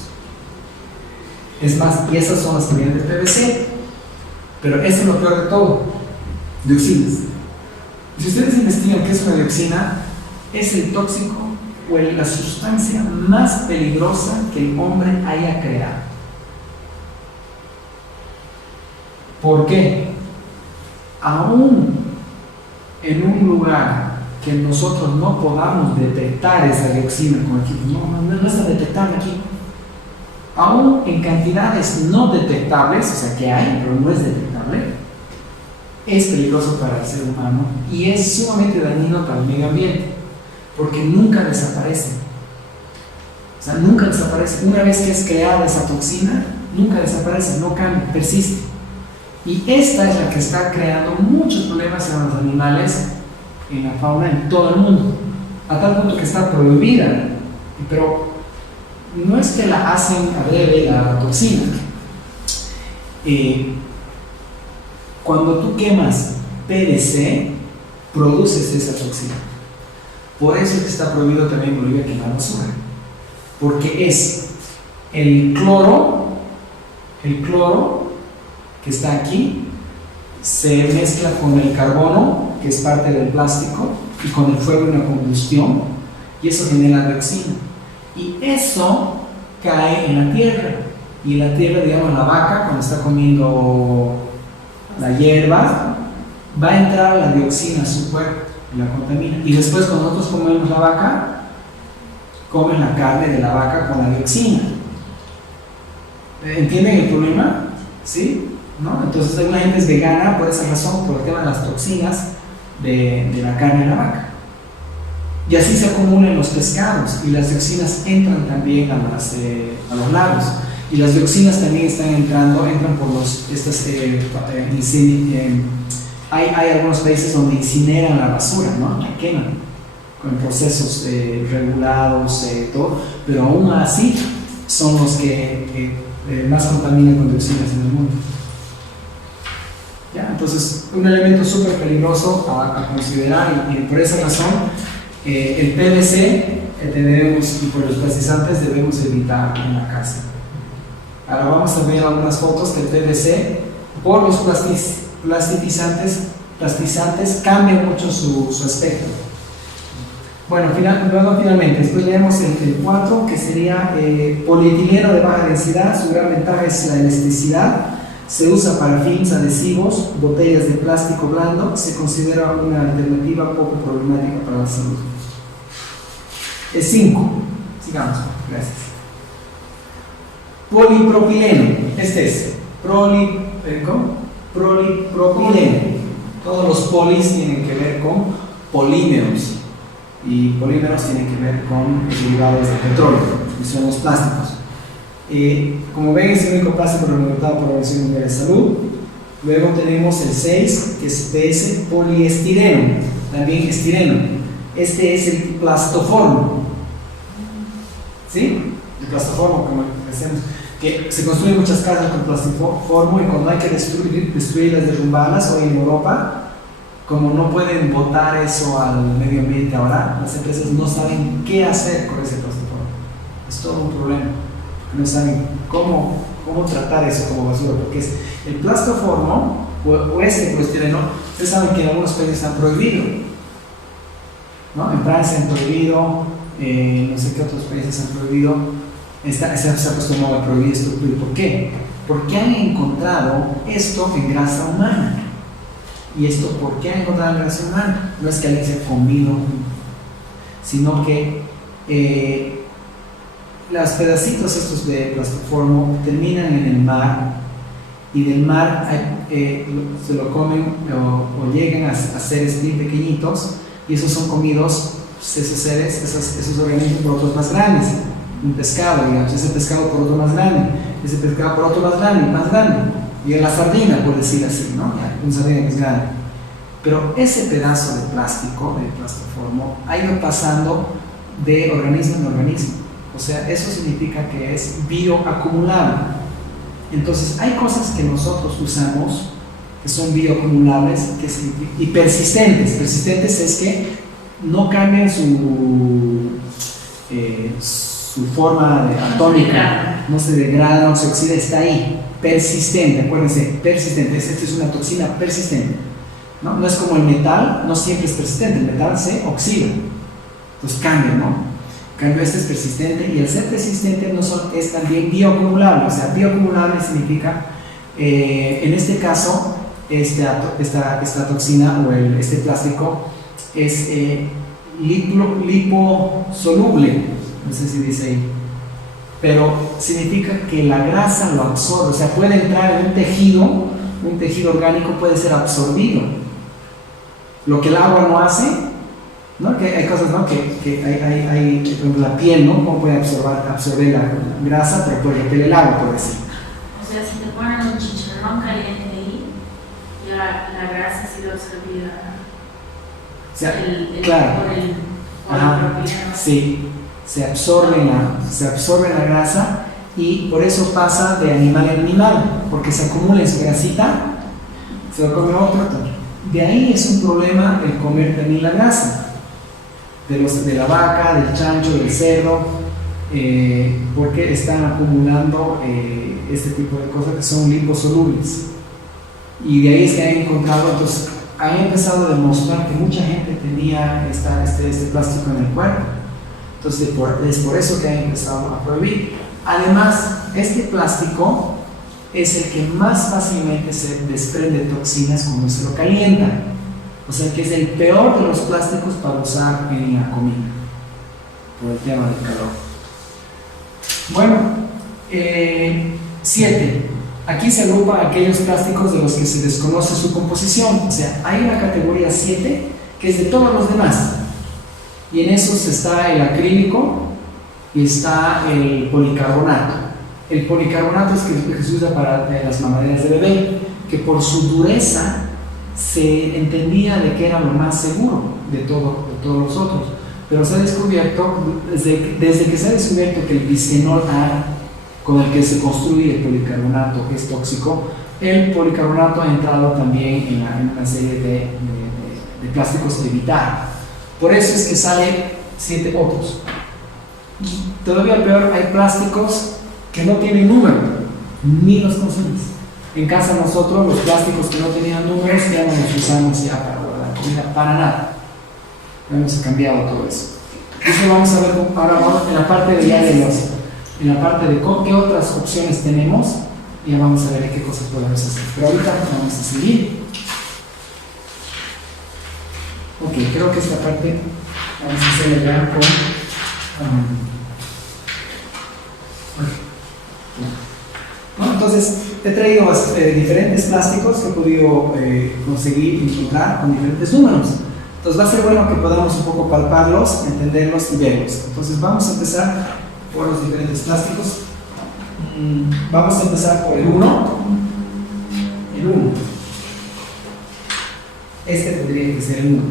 Es más, y esas son las que vienen del PVC. Pero eso es lo peor de todo, dioxinas. Si ustedes investigan qué es una dioxina, es el tóxico o la sustancia más peligrosa que el hombre haya creado. ¿Por qué? Aún en un lugar que nosotros no podamos detectar esa dioxina con equipo, no está detectable aquí. Aún en cantidades no detectables, o sea que hay, pero no es detectable, es peligroso para el ser humano y es sumamente dañino para el medio ambiente, porque nunca desaparece. O sea, nunca desaparece. Una vez que es creada esa toxina, nunca desaparece, no cambia, persiste. Y esta es la que está creando muchos problemas en los animales, en la fauna, en todo el mundo, a tal punto que está prohibida. Pero no es que la hacen adrede la toxina. Cuando tú quemas PVC, produces esa toxina. Por eso es que está prohibido también en Bolivia quemar basura. Porque es el cloro que está aquí, se mezcla con el carbono, que es parte del plástico, y con el fuego y la combustión, y eso genera dioxina. Y eso cae en la tierra. Y en la tierra, digamos, la vaca, cuando está comiendo la hierba, va a entrar la dioxina a su cuerpo y la contamina. Y después, cuando nosotros comemos la vaca, comen la carne de la vaca con la dioxina. ¿Entienden el problema? ¿Sí? ¿No? Entonces, alguna gente es vegana por esa razón, por el tema de las toxinas de la carne de la vaca. Y así se acumulan los pescados y las dioxinas entran también a los lagos. Y las dioxinas también entran por hay algunos países donde incineran la basura, ¿no? La queman con procesos regulados, todo, pero aún así son los que más contaminan con dioxinas en el mundo. ¿Ya? Entonces, un elemento súper peligroso a considerar, y por esa razón el PVC y por los plastizantes debemos evitar en la casa. Ahora vamos a ver algunas fotos que el PVC por los plastizantes cambia mucho su aspecto. Bueno, finalmente, después leemos el 4, que sería polietileno de baja densidad. Su gran ventaja es la elasticidad. Se usa para fines adhesivos, botellas de plástico blando. Se considera una alternativa poco problemática para la salud. El 5, sigamos, gracias. Polipropileno, este es polipropileno. Todos los polis tienen que ver con polímeros, y polímeros tienen que ver con derivados de petróleo, que son los plásticos. Como ven, es el único plástico reglamentado por la Organización Mundial de Salud. Luego tenemos el 6, que es PS, poliestireno, también estireno. Este es el plastoformo. ¿Sí? El plastoformo, como decíamos, que se construyen muchas casas con plastoformo, y cuando hay que destruirlas, derrumbarlas, hoy en Europa, como no pueden botar eso al medio ambiente ahora, las empresas no saben qué hacer con ese plastoformo. Es todo un problema. No saben cómo tratar eso como basura, porque es el plastoformo o este poliestireno. Ustedes saben que en algunos países han prohibido, ¿no? En Francia han prohibido, no sé qué otros países han prohibido. Se ha acostumbrado a prohibir esto. ¿Por qué? Porque han encontrado esto en grasa humana. ¿Y esto por qué han encontrado en grasa humana? No es que alguien se ha comido, sino que los pedacitos estos de plastoformo terminan en el mar, y del mar se lo comen o llegan a seres bien pequeñitos, y esos son comidos, esos seres, esos organismos por otros más grandes. Un pescado, digamos, ese pescado por otro más grande, ese pescado por otro más grande, y la sardina, por decir así, ¿no? Un sardina más grande. Pero ese pedazo de plástico, de plastoformo, ha ido pasando de organismo en organismo. O sea, eso significa que es bioacumulable. Entonces, hay cosas que nosotros usamos que son bioacumulables y persistentes. Persistentes es que no cambian su forma atómica, no se degrada, no se oxida, está ahí. Persistente, acuérdense, persistente. Esta es una toxina persistente. No es como el metal, no siempre es persistente, el metal se oxida. Entonces cambia, ¿no? En cambio, este es persistente, y el ser persistente es también bioacumulable. O sea, bioacumulable significa, en este caso, esta toxina o este plástico es liposoluble, no sé si dice ahí, pero significa que la grasa lo absorbe. O sea, puede entrar en un tejido orgánico puede ser absorbido. Lo que el agua no hace, ¿no? Que hay cosas, ¿no? que hay, por ejemplo, la piel, ¿no? Cómo puede absorber la grasa, pero puede repeler el agua, por decir. O sea, si te ponen un chicharrón caliente ahí, ya la grasa ha sido absorbida. O sea, Claro. Sí, se absorbe la grasa, y por eso pasa de animal en animal, porque se acumula en su grasita, se lo come otro. De ahí es un problema el comer también la grasa de la vaca, del chancho, del cerdo, porque están acumulando este tipo de cosas que son liposolubles, y de ahí es que han encontrado. Entonces han empezado a demostrar que mucha gente tenía este plástico en el cuerpo. Entonces es por eso que han empezado a prohibir. Además, este plástico es el que más fácilmente se desprende toxinas cuando se lo calienta. O sea que es el peor de los plásticos para usar en la comida, por el tema del calor. Bueno, 7. Aquí se agrupan aquellos plásticos de los que se desconoce su composición. O sea, hay una categoría 7 que es de todos los demás. Y en esos está el acrílico y está el policarbonato. El policarbonato es el que se usa para las mamaderas de bebé, que por su dureza se entendía de que era lo más seguro de todos los otros. Pero se ha descubierto, desde que se ha descubierto que el bisfenol A, con el que se construye el policarbonato, es tóxico, el policarbonato ha entrado también en una serie de plásticos a evitar. Por eso es que sale 7 otros. Y todavía peor, hay plásticos que no tienen número, ni los consumes. En casa nosotros los plásticos que no tenían números ya no los usamos ya para guardar comida, para nada. Hemos cambiado todo eso. Eso vamos a ver ahora en la parte de en la parte de qué otras opciones tenemos, y ya vamos a ver qué cosas podemos hacer. Pero ahorita vamos a seguir. Ok, creo que esta parte vamos a hacerla ya con ¿no? Entonces he traído diferentes plásticos que he podido conseguir y encontrar con diferentes números. Entonces va a ser bueno que podamos un poco palparlos, entenderlos y verlos. Entonces vamos a empezar por los diferentes plásticos. Vamos a empezar por el 1. El 1. Este tendría que ser el 1.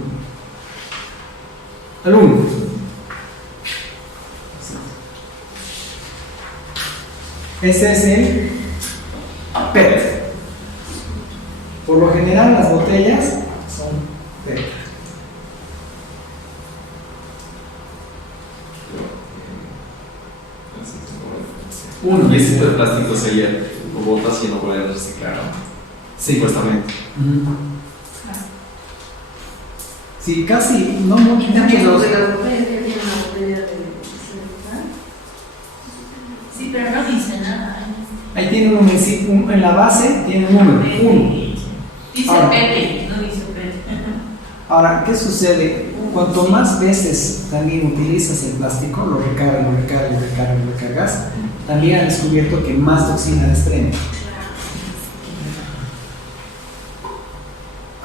El 1. Este es el PET. Por lo general las botellas son PET. Y ese tipo de plástico sería como botas y no pueden reciclar, ¿no? Sí. Supuestamente. Sí, casi, no mucho. También los de las botellas que tienen la botella de celular. Sí, pero no dice nada. Ahí tiene en la base tiene un número, 1. Dice Ahora. Pepe, no dice Pepe. Ahora, ¿qué sucede? Cuanto más veces también utilizas el plástico, lo recargas, también han descubierto que más toxina desprende.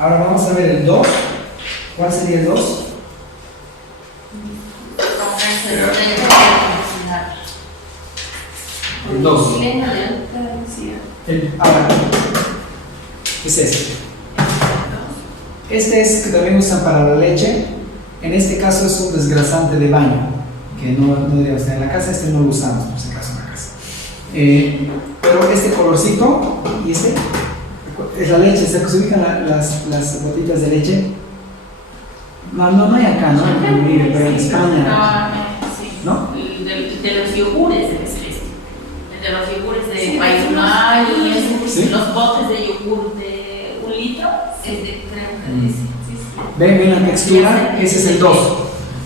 Ahora vamos a ver el 2. ¿Cuál sería el 2? El 2. Polietileno de alta densidad. Ahora, ¿qué es este? Este es que también usan para la leche. En este caso es un desgrasante de baño, que no debería estar en la casa. Este no lo usamos por si acaso en la casa. Pero este colorcito y este es la leche. ¿Se ubican las botitas de leche? No hay acá, ¿no? Pero en España. ¿No? De los yogures debe ser este. El de los yogures de Sí, Paimal y ¿Sí? los botes de yogur de 1 litro es de, creo que es. Ven la textura, ese es el 2.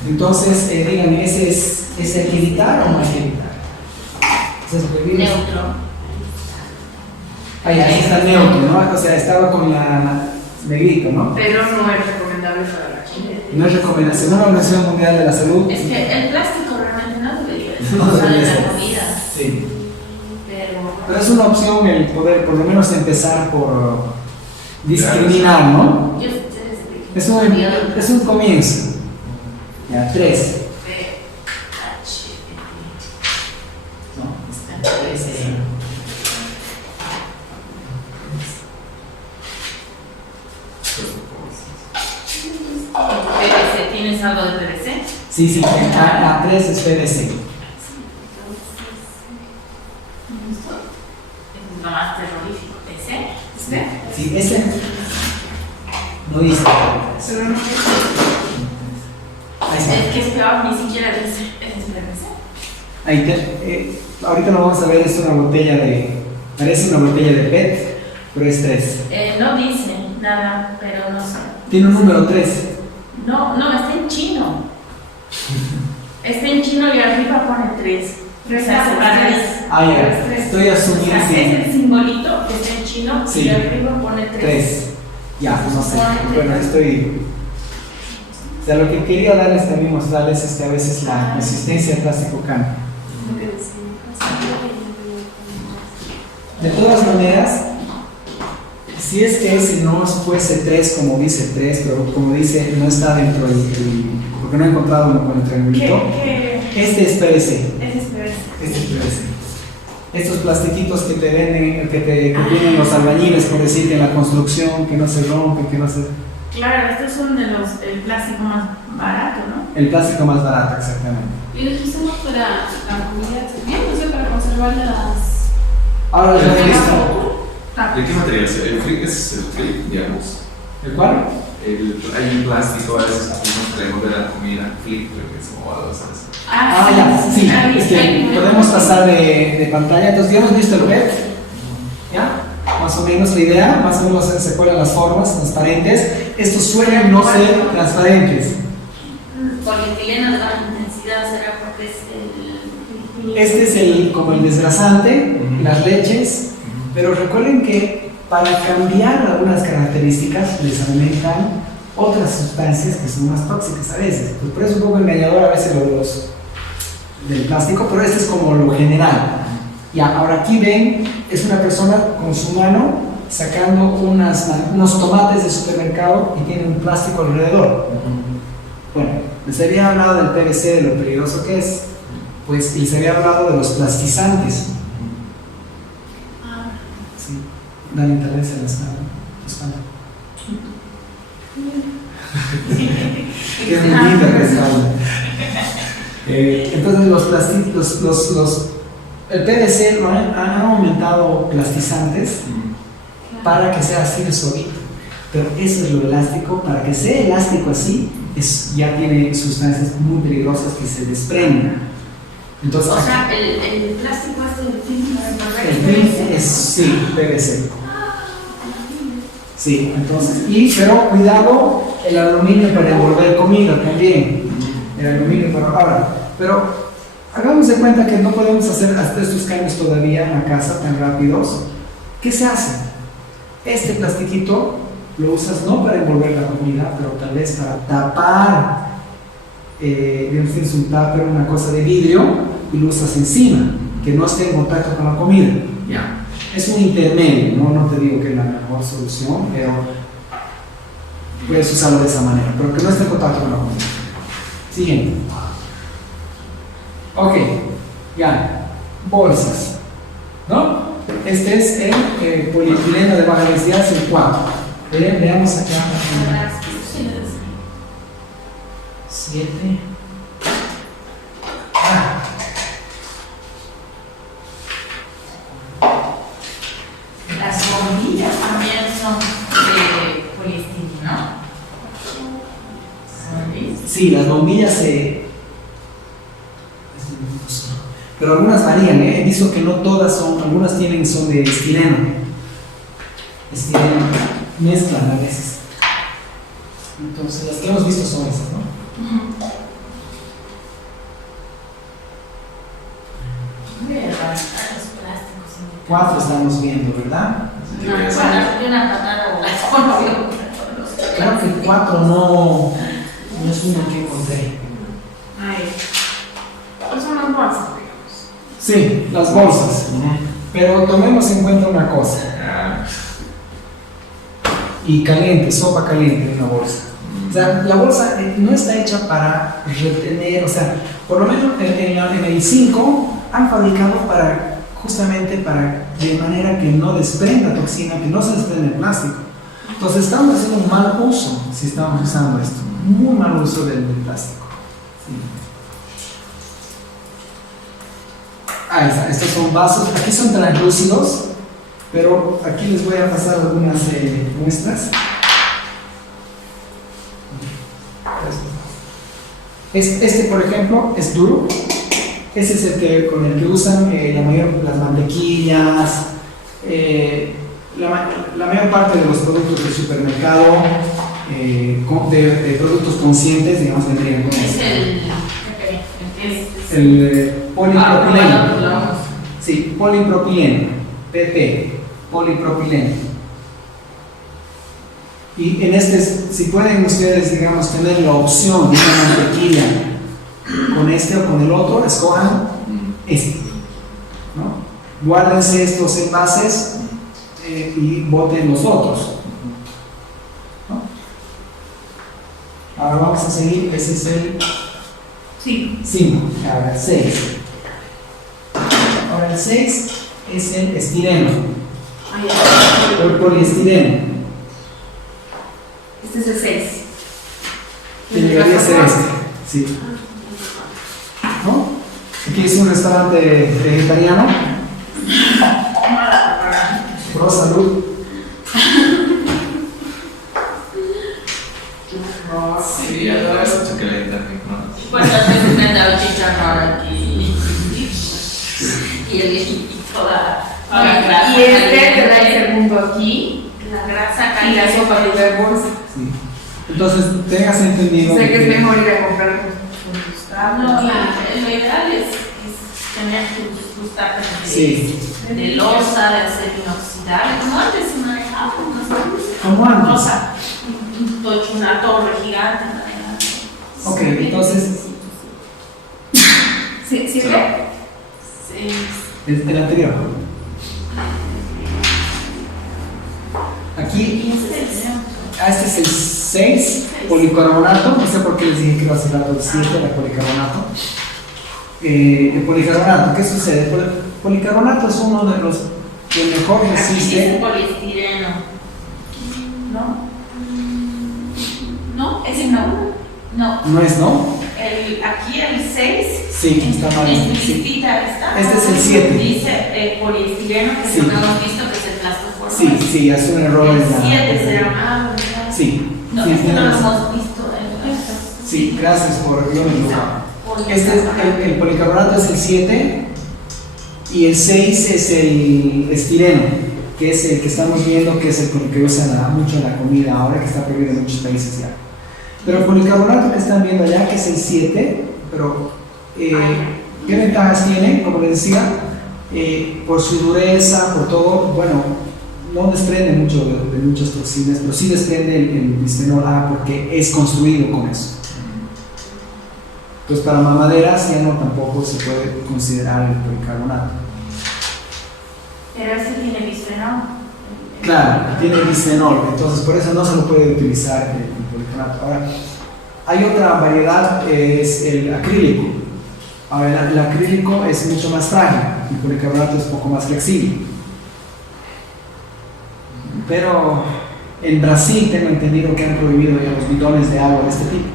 Entonces, díganme, ¿ese hay que evitar o no hay que evitar? ¿Ese es prohibido? Neutro. Ahí está neutro, ¿no? O sea, estaba con la negrito, ¿no? Pero no es recomendable para la gente. No es recomendación, según la Organización Mundial de la Salud. Es que el plástico realmente no debería ser No usado debería en ser. la comida. Sí. Pero Es una opción el poder, por lo menos, empezar por discriminar, ¿no? yo Es un comienzo. Ya, 3. PVC, ¿tienes algo de PVC? Sí, la 3 es PVC. Es lo más terrorífico. ¿Ese? Sí, ese no dice. Pero no Ahí está. Es que es peor, ni siquiera dice. ¿Es PVC? Ahí ahorita lo vamos a ver, es una botella parece una botella de PET, pero es 3. No dice nada, pero no sé. Tiene un número 3. No, está en chino. Está en chino y arriba pone 3. O sea, se va a ver. Ah, ya, estoy O asumiendo sea, que es el simbolito que está en chino Sí. y arriba pone 3. 3. Ya, pues no sé. Bueno, o sea, lo que quería darles también mostrarles es que a veces la consistencia del plástico cambia. De todas maneras, si es que ese no fuese 3 como dice 3, pero como dice, no está dentro porque no he encontrado uno con el triangulito. Este es PVC. Ese es PVC. Este es PVC. Estos plastiquitos que te venden, que tienen los albañiles, por decir que en la construcción, que no se rompen, que no se... Claro, estos son el plástico más barato, ¿no? El plástico más barato, exactamente. Y los usamos para la comida también, no sé, para conservar las. Ahora les voy a decir. ¿De qué material es? ¿El flip es el flip, digamos? ¿El cual? Hay un plástico a veces que nos traemos de la comida, flip, creo que es como algo así. Ah, ya, sí, es que podemos pasar de pantalla. Entonces, ya hemos visto el PET, ¿ya? Más o menos la idea, más o menos se acuerdan las formas transparentes. Estos suelen no ser transparentes. Polietileno de baja intensidad, ¿será porque es el...? Este es como el desgrasante, las leches, pero recuerden que para cambiar algunas características les aumentan otras sustancias que son más tóxicas a veces. Pues por eso es un poco engañador a veces los del plástico, pero este es como lo general. Ya, ahora aquí ven, es una persona con su mano sacando unos tomates de supermercado y tiene un plástico alrededor. Bueno, les había hablado del PVC, de lo peligroso que es, pues les había hablado de los plastizantes. Sí, dale tal vez a la espalda. Qué bonita la espalda. Entonces los plásticos, el PVC han aumentado plastizantes para que sea así de suavito, pero eso es lo elástico. Para que sea elástico así, ya tiene sustancias muy peligrosas que se desprenden. Entonces, O sea, el plástico del film, el film es sí, PVC. Sí, entonces, pero cuidado el aluminio para envolver comida también. El aluminio para ahora. Pero hagamos de cuenta que no podemos hacer hasta estos cambios todavía en la casa tan rápidos. ¿Qué se hace? Este plastiquito lo usas no para envolver la comida, pero tal vez para tapar. Tienes un tupper, una cosa de vidrio, y lo usas encima, que no esté en contacto con la comida. Ya. Es un intermedio, no te digo que es la mejor solución, pero puedes usarlo de esa manera, pero que no esté en contacto con la comida. Siguiente. Ok, ya, bolsas, ¿no? Este es el polietileno de baja densidad, es el 4. Veamos acá. 7. Las bombillas también son de poliestireno. Sí, las bombillas pero algunas varían, ¿eh? He visto que no todas son, algunas son de estileno. Estileno, mezclan a veces. Entonces, las que hemos visto son esas, ¿no? Los plásticos. 4 estamos viendo, ¿verdad? Una patada o la Creo que 4 no es uno que encontré. Ay. Pues son las bolsas, digamos. Sí, las bolsas. Pero tomemos en cuenta una cosa. Y caliente, sopa caliente en una bolsa. O sea, la bolsa no está hecha para retener, o sea, por lo menos en el 5 han fabricado justamente de manera que no desprenda toxina, que no se desprenda el plástico. Entonces estamos haciendo un mal uso si estamos usando esto, muy mal uso del plástico. Sí. Ahí está, estos son vasos, aquí son translúcidos, pero aquí les voy a pasar algunas muestras. Este, por ejemplo, es duro. Ese es con el que usan las mantequillas, la mayor parte de los productos del supermercado, de productos conscientes, digamos, vendrían con Es este. el Polipropileno. Sí, polipropileno, PP, polipropileno. Y en este, si pueden ustedes, digamos, tener la opción de una mantequilla con este o con el otro, escojan este, ¿no? Guárdense estos envases y boten los otros, ¿no? Ahora vamos a seguir, ese es el 5, ahora el 6. Ahora el 6 es el estireno, o el poliestireno. Este es el 6. Que debería ser este, sí. ¿No? Aquí es un restaurante vegetariano. Pro salud. Sí, ya lo has hecho que la internet, ¿no? ¿Cuántas veces me han dado chicharrón aquí? Y el viejito toda grasa. Y este te da el segundo aquí. La grasa Y la caliente. sopa de bolsa. Sí. Entonces, tengas entendido. O sea que es que- mejor ir a comprar tus No, lo ideal es tener tus tapas Sí. de losa, de acero inoxidable, como antes se manejaba, Como antes. Losa, una torre gigante. Ok, entonces, ¿Sí? ¿Sí? Sí. el anterior. Aquí, este es el 6, policarbonato. No sé por qué les dije que iba a ser el 7, el policarbonato. El policarbonato, ¿qué sucede? El policarbonato es uno de los que mejor Aquí dice resiste. poliestireno. ¿No? No, ese no. No. ¿No es, no? Aquí el 6. Sí, está mal. En mi Sí. listita está. Este es el 7. Dice poliestireno, que Sí. es lo que hemos visto que es el plástico. Sí, es un error El en la. 7 será. Sí, No, sí, este no lo tienes razón. hemos visto. Sí, gracias por guionarlo. Este es el policarbonato es el 7 y el 6 es el estireno, que es el que estamos viendo que es el que usan mucho en la comida ahora, que está prohibido en muchos países ya. Pero el policarbonato que están viendo allá, que es el 7, pero ¿qué ventajas tiene? Como les decía, por su dureza, por todo, bueno, no desprende mucho de muchas toxinas, pero sí desprende el bisfenol A porque es construido con eso. Pues para mamaderas ya no tampoco se puede considerar el policarbonato. Pero este tiene bisfenol. Claro, tiene bisfenol, entonces por eso no se lo puede utilizar el policarbonato. Ahora, hay otra variedad, es el acrílico. Ahora, el acrílico es mucho más frágil, el policarbonato es un poco más flexible. Pero en Brasil tengo entendido que han prohibido ya los bidones de agua de este tipo.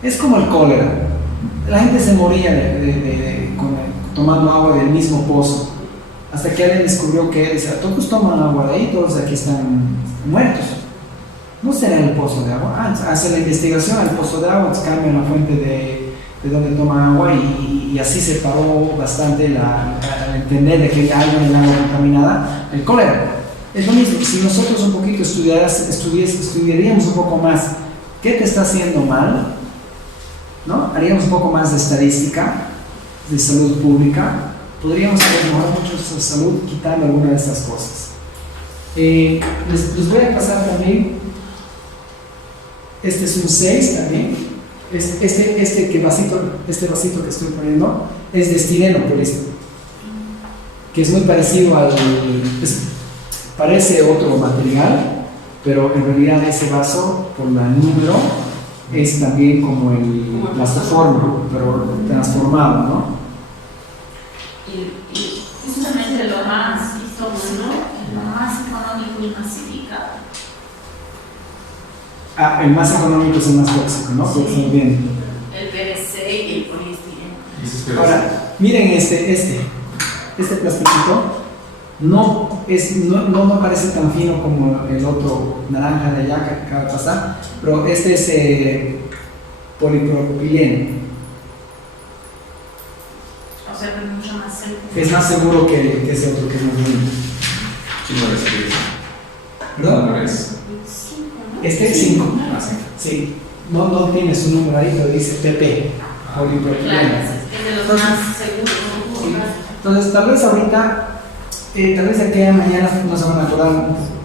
Es como el cólera. La gente se moría tomando agua del mismo pozo. Hasta que alguien descubrió que todos toman agua de ahí, todos aquí están muertos. ¿No será el pozo de agua? Hace la investigación al pozo de agua, cambian la fuente de donde toman agua y así se paró bastante al entender de que hay algo en el agua contaminada, el cólera. Es lo mismo, si nosotros un poquito estudiaríamos un poco más qué te está haciendo mal, ¿no? Haríamos un poco más de estadística, de salud pública, podríamos mejorar mucho su salud quitando alguna de estas cosas. Les voy a pasar también, este es un 6 también, este vasito que estoy poniendo es de estireno poliéster, que es muy parecido parece otro material, pero en realidad ese vaso, por el número, es también como el plastoformo, pero transformado, ¿no? Y justamente lo más vistoso, lo más económico y masificado. El más económico es el más tóxico, ¿no? Sí. Pues, bien. El PVC y el poliestireno. Ahora, miren este plastiquito. No parece tan fino como el otro naranja de allá que acaba de pasar, pero este es polipropileno. O sea, es mucho más seguro. Es más seguro que ese otro que es más bonito. ¿Qué número es? ¿Qué ¿Perdón? número es? Este es 5. Ah, sí. Sí. No tiene su número ahí, pero dice PP, polipropileno. Claro, es de los más seguros. Sí. Entonces, tal vez ahorita, tal vez de aquí a mañana no se van a acordar,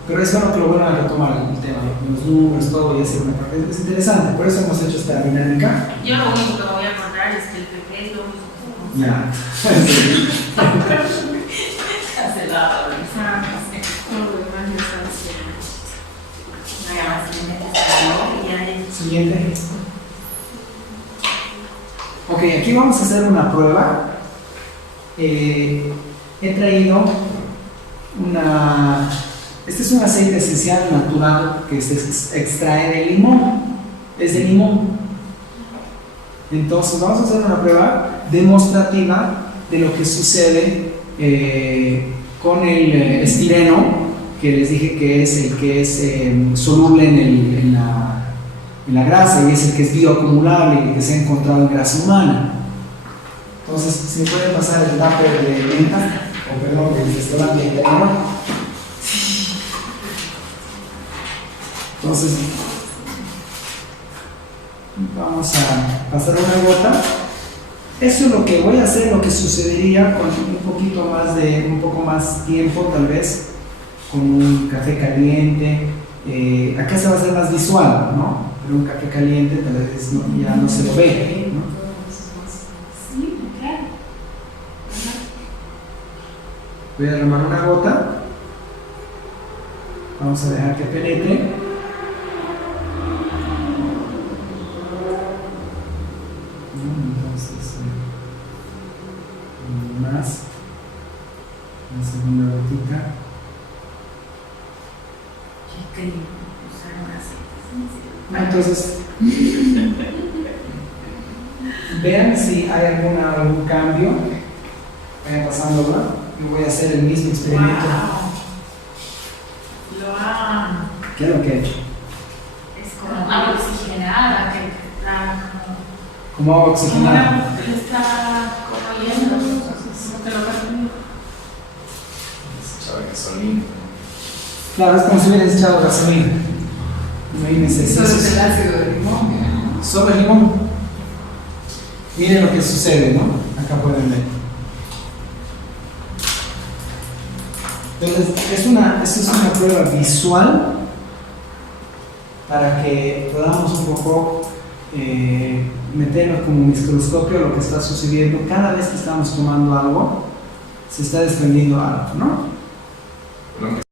pero es bueno que lo vuelvan a retomar el tema, los números, todo, y hacer una parte. Es interesante, por eso hemos hecho esta dinámica. Yo lo único que me voy a acordar es que el PP es lo único que Ya. cancelado. Todo lo demás ya está haciendo. No, ya más le metes calor y ya es. Siguiente. Ok, aquí vamos a hacer una prueba. He traído este es un aceite esencial natural que se extrae de limón, es de limón. Entonces vamos a hacer una prueba demostrativa de lo que sucede con el estireno, que les dije que es el que es soluble en la grasa y es el que es bioacumulable y el que se ha encontrado en grasa humana. Entonces, si me pueden pasar el tupper de menta, o perdón, del restaurante italiano. Entonces, vamos a pasar una gota. Eso es lo que voy a hacer, lo que sucedería con un poco más tiempo, tal vez, con un café caliente. Acá se va a hacer más visual, ¿no? Pero un café caliente tal vez ya no se lo ve, ¿no? Sí, claro. Voy a derramar una gota. Vamos a dejar que penetre. Entonces, más. Una segunda gotita. Yo quería usar un aceite. Entonces, vean si hay algún cambio. Vayan pasándola. Yo voy a hacer el mismo experimento. Wow. Lo amo. ¿Qué es lo que he hecho? Es como agua oxigenada, que está Como agua oxigenada. está como yendo, como que lo permite. Sabe gasolina. Claro, es como si hubieras echado gasolina. Imagínense. Solo es el ácido de limón. Sobre el limón. Miren lo que sucede, ¿no? Acá pueden ver. Entonces, esta es una prueba visual para que podamos un poco meternos como un microscopio a lo que está sucediendo. Cada vez que estamos tomando algo, se está desprendiendo algo, ¿no? Bueno,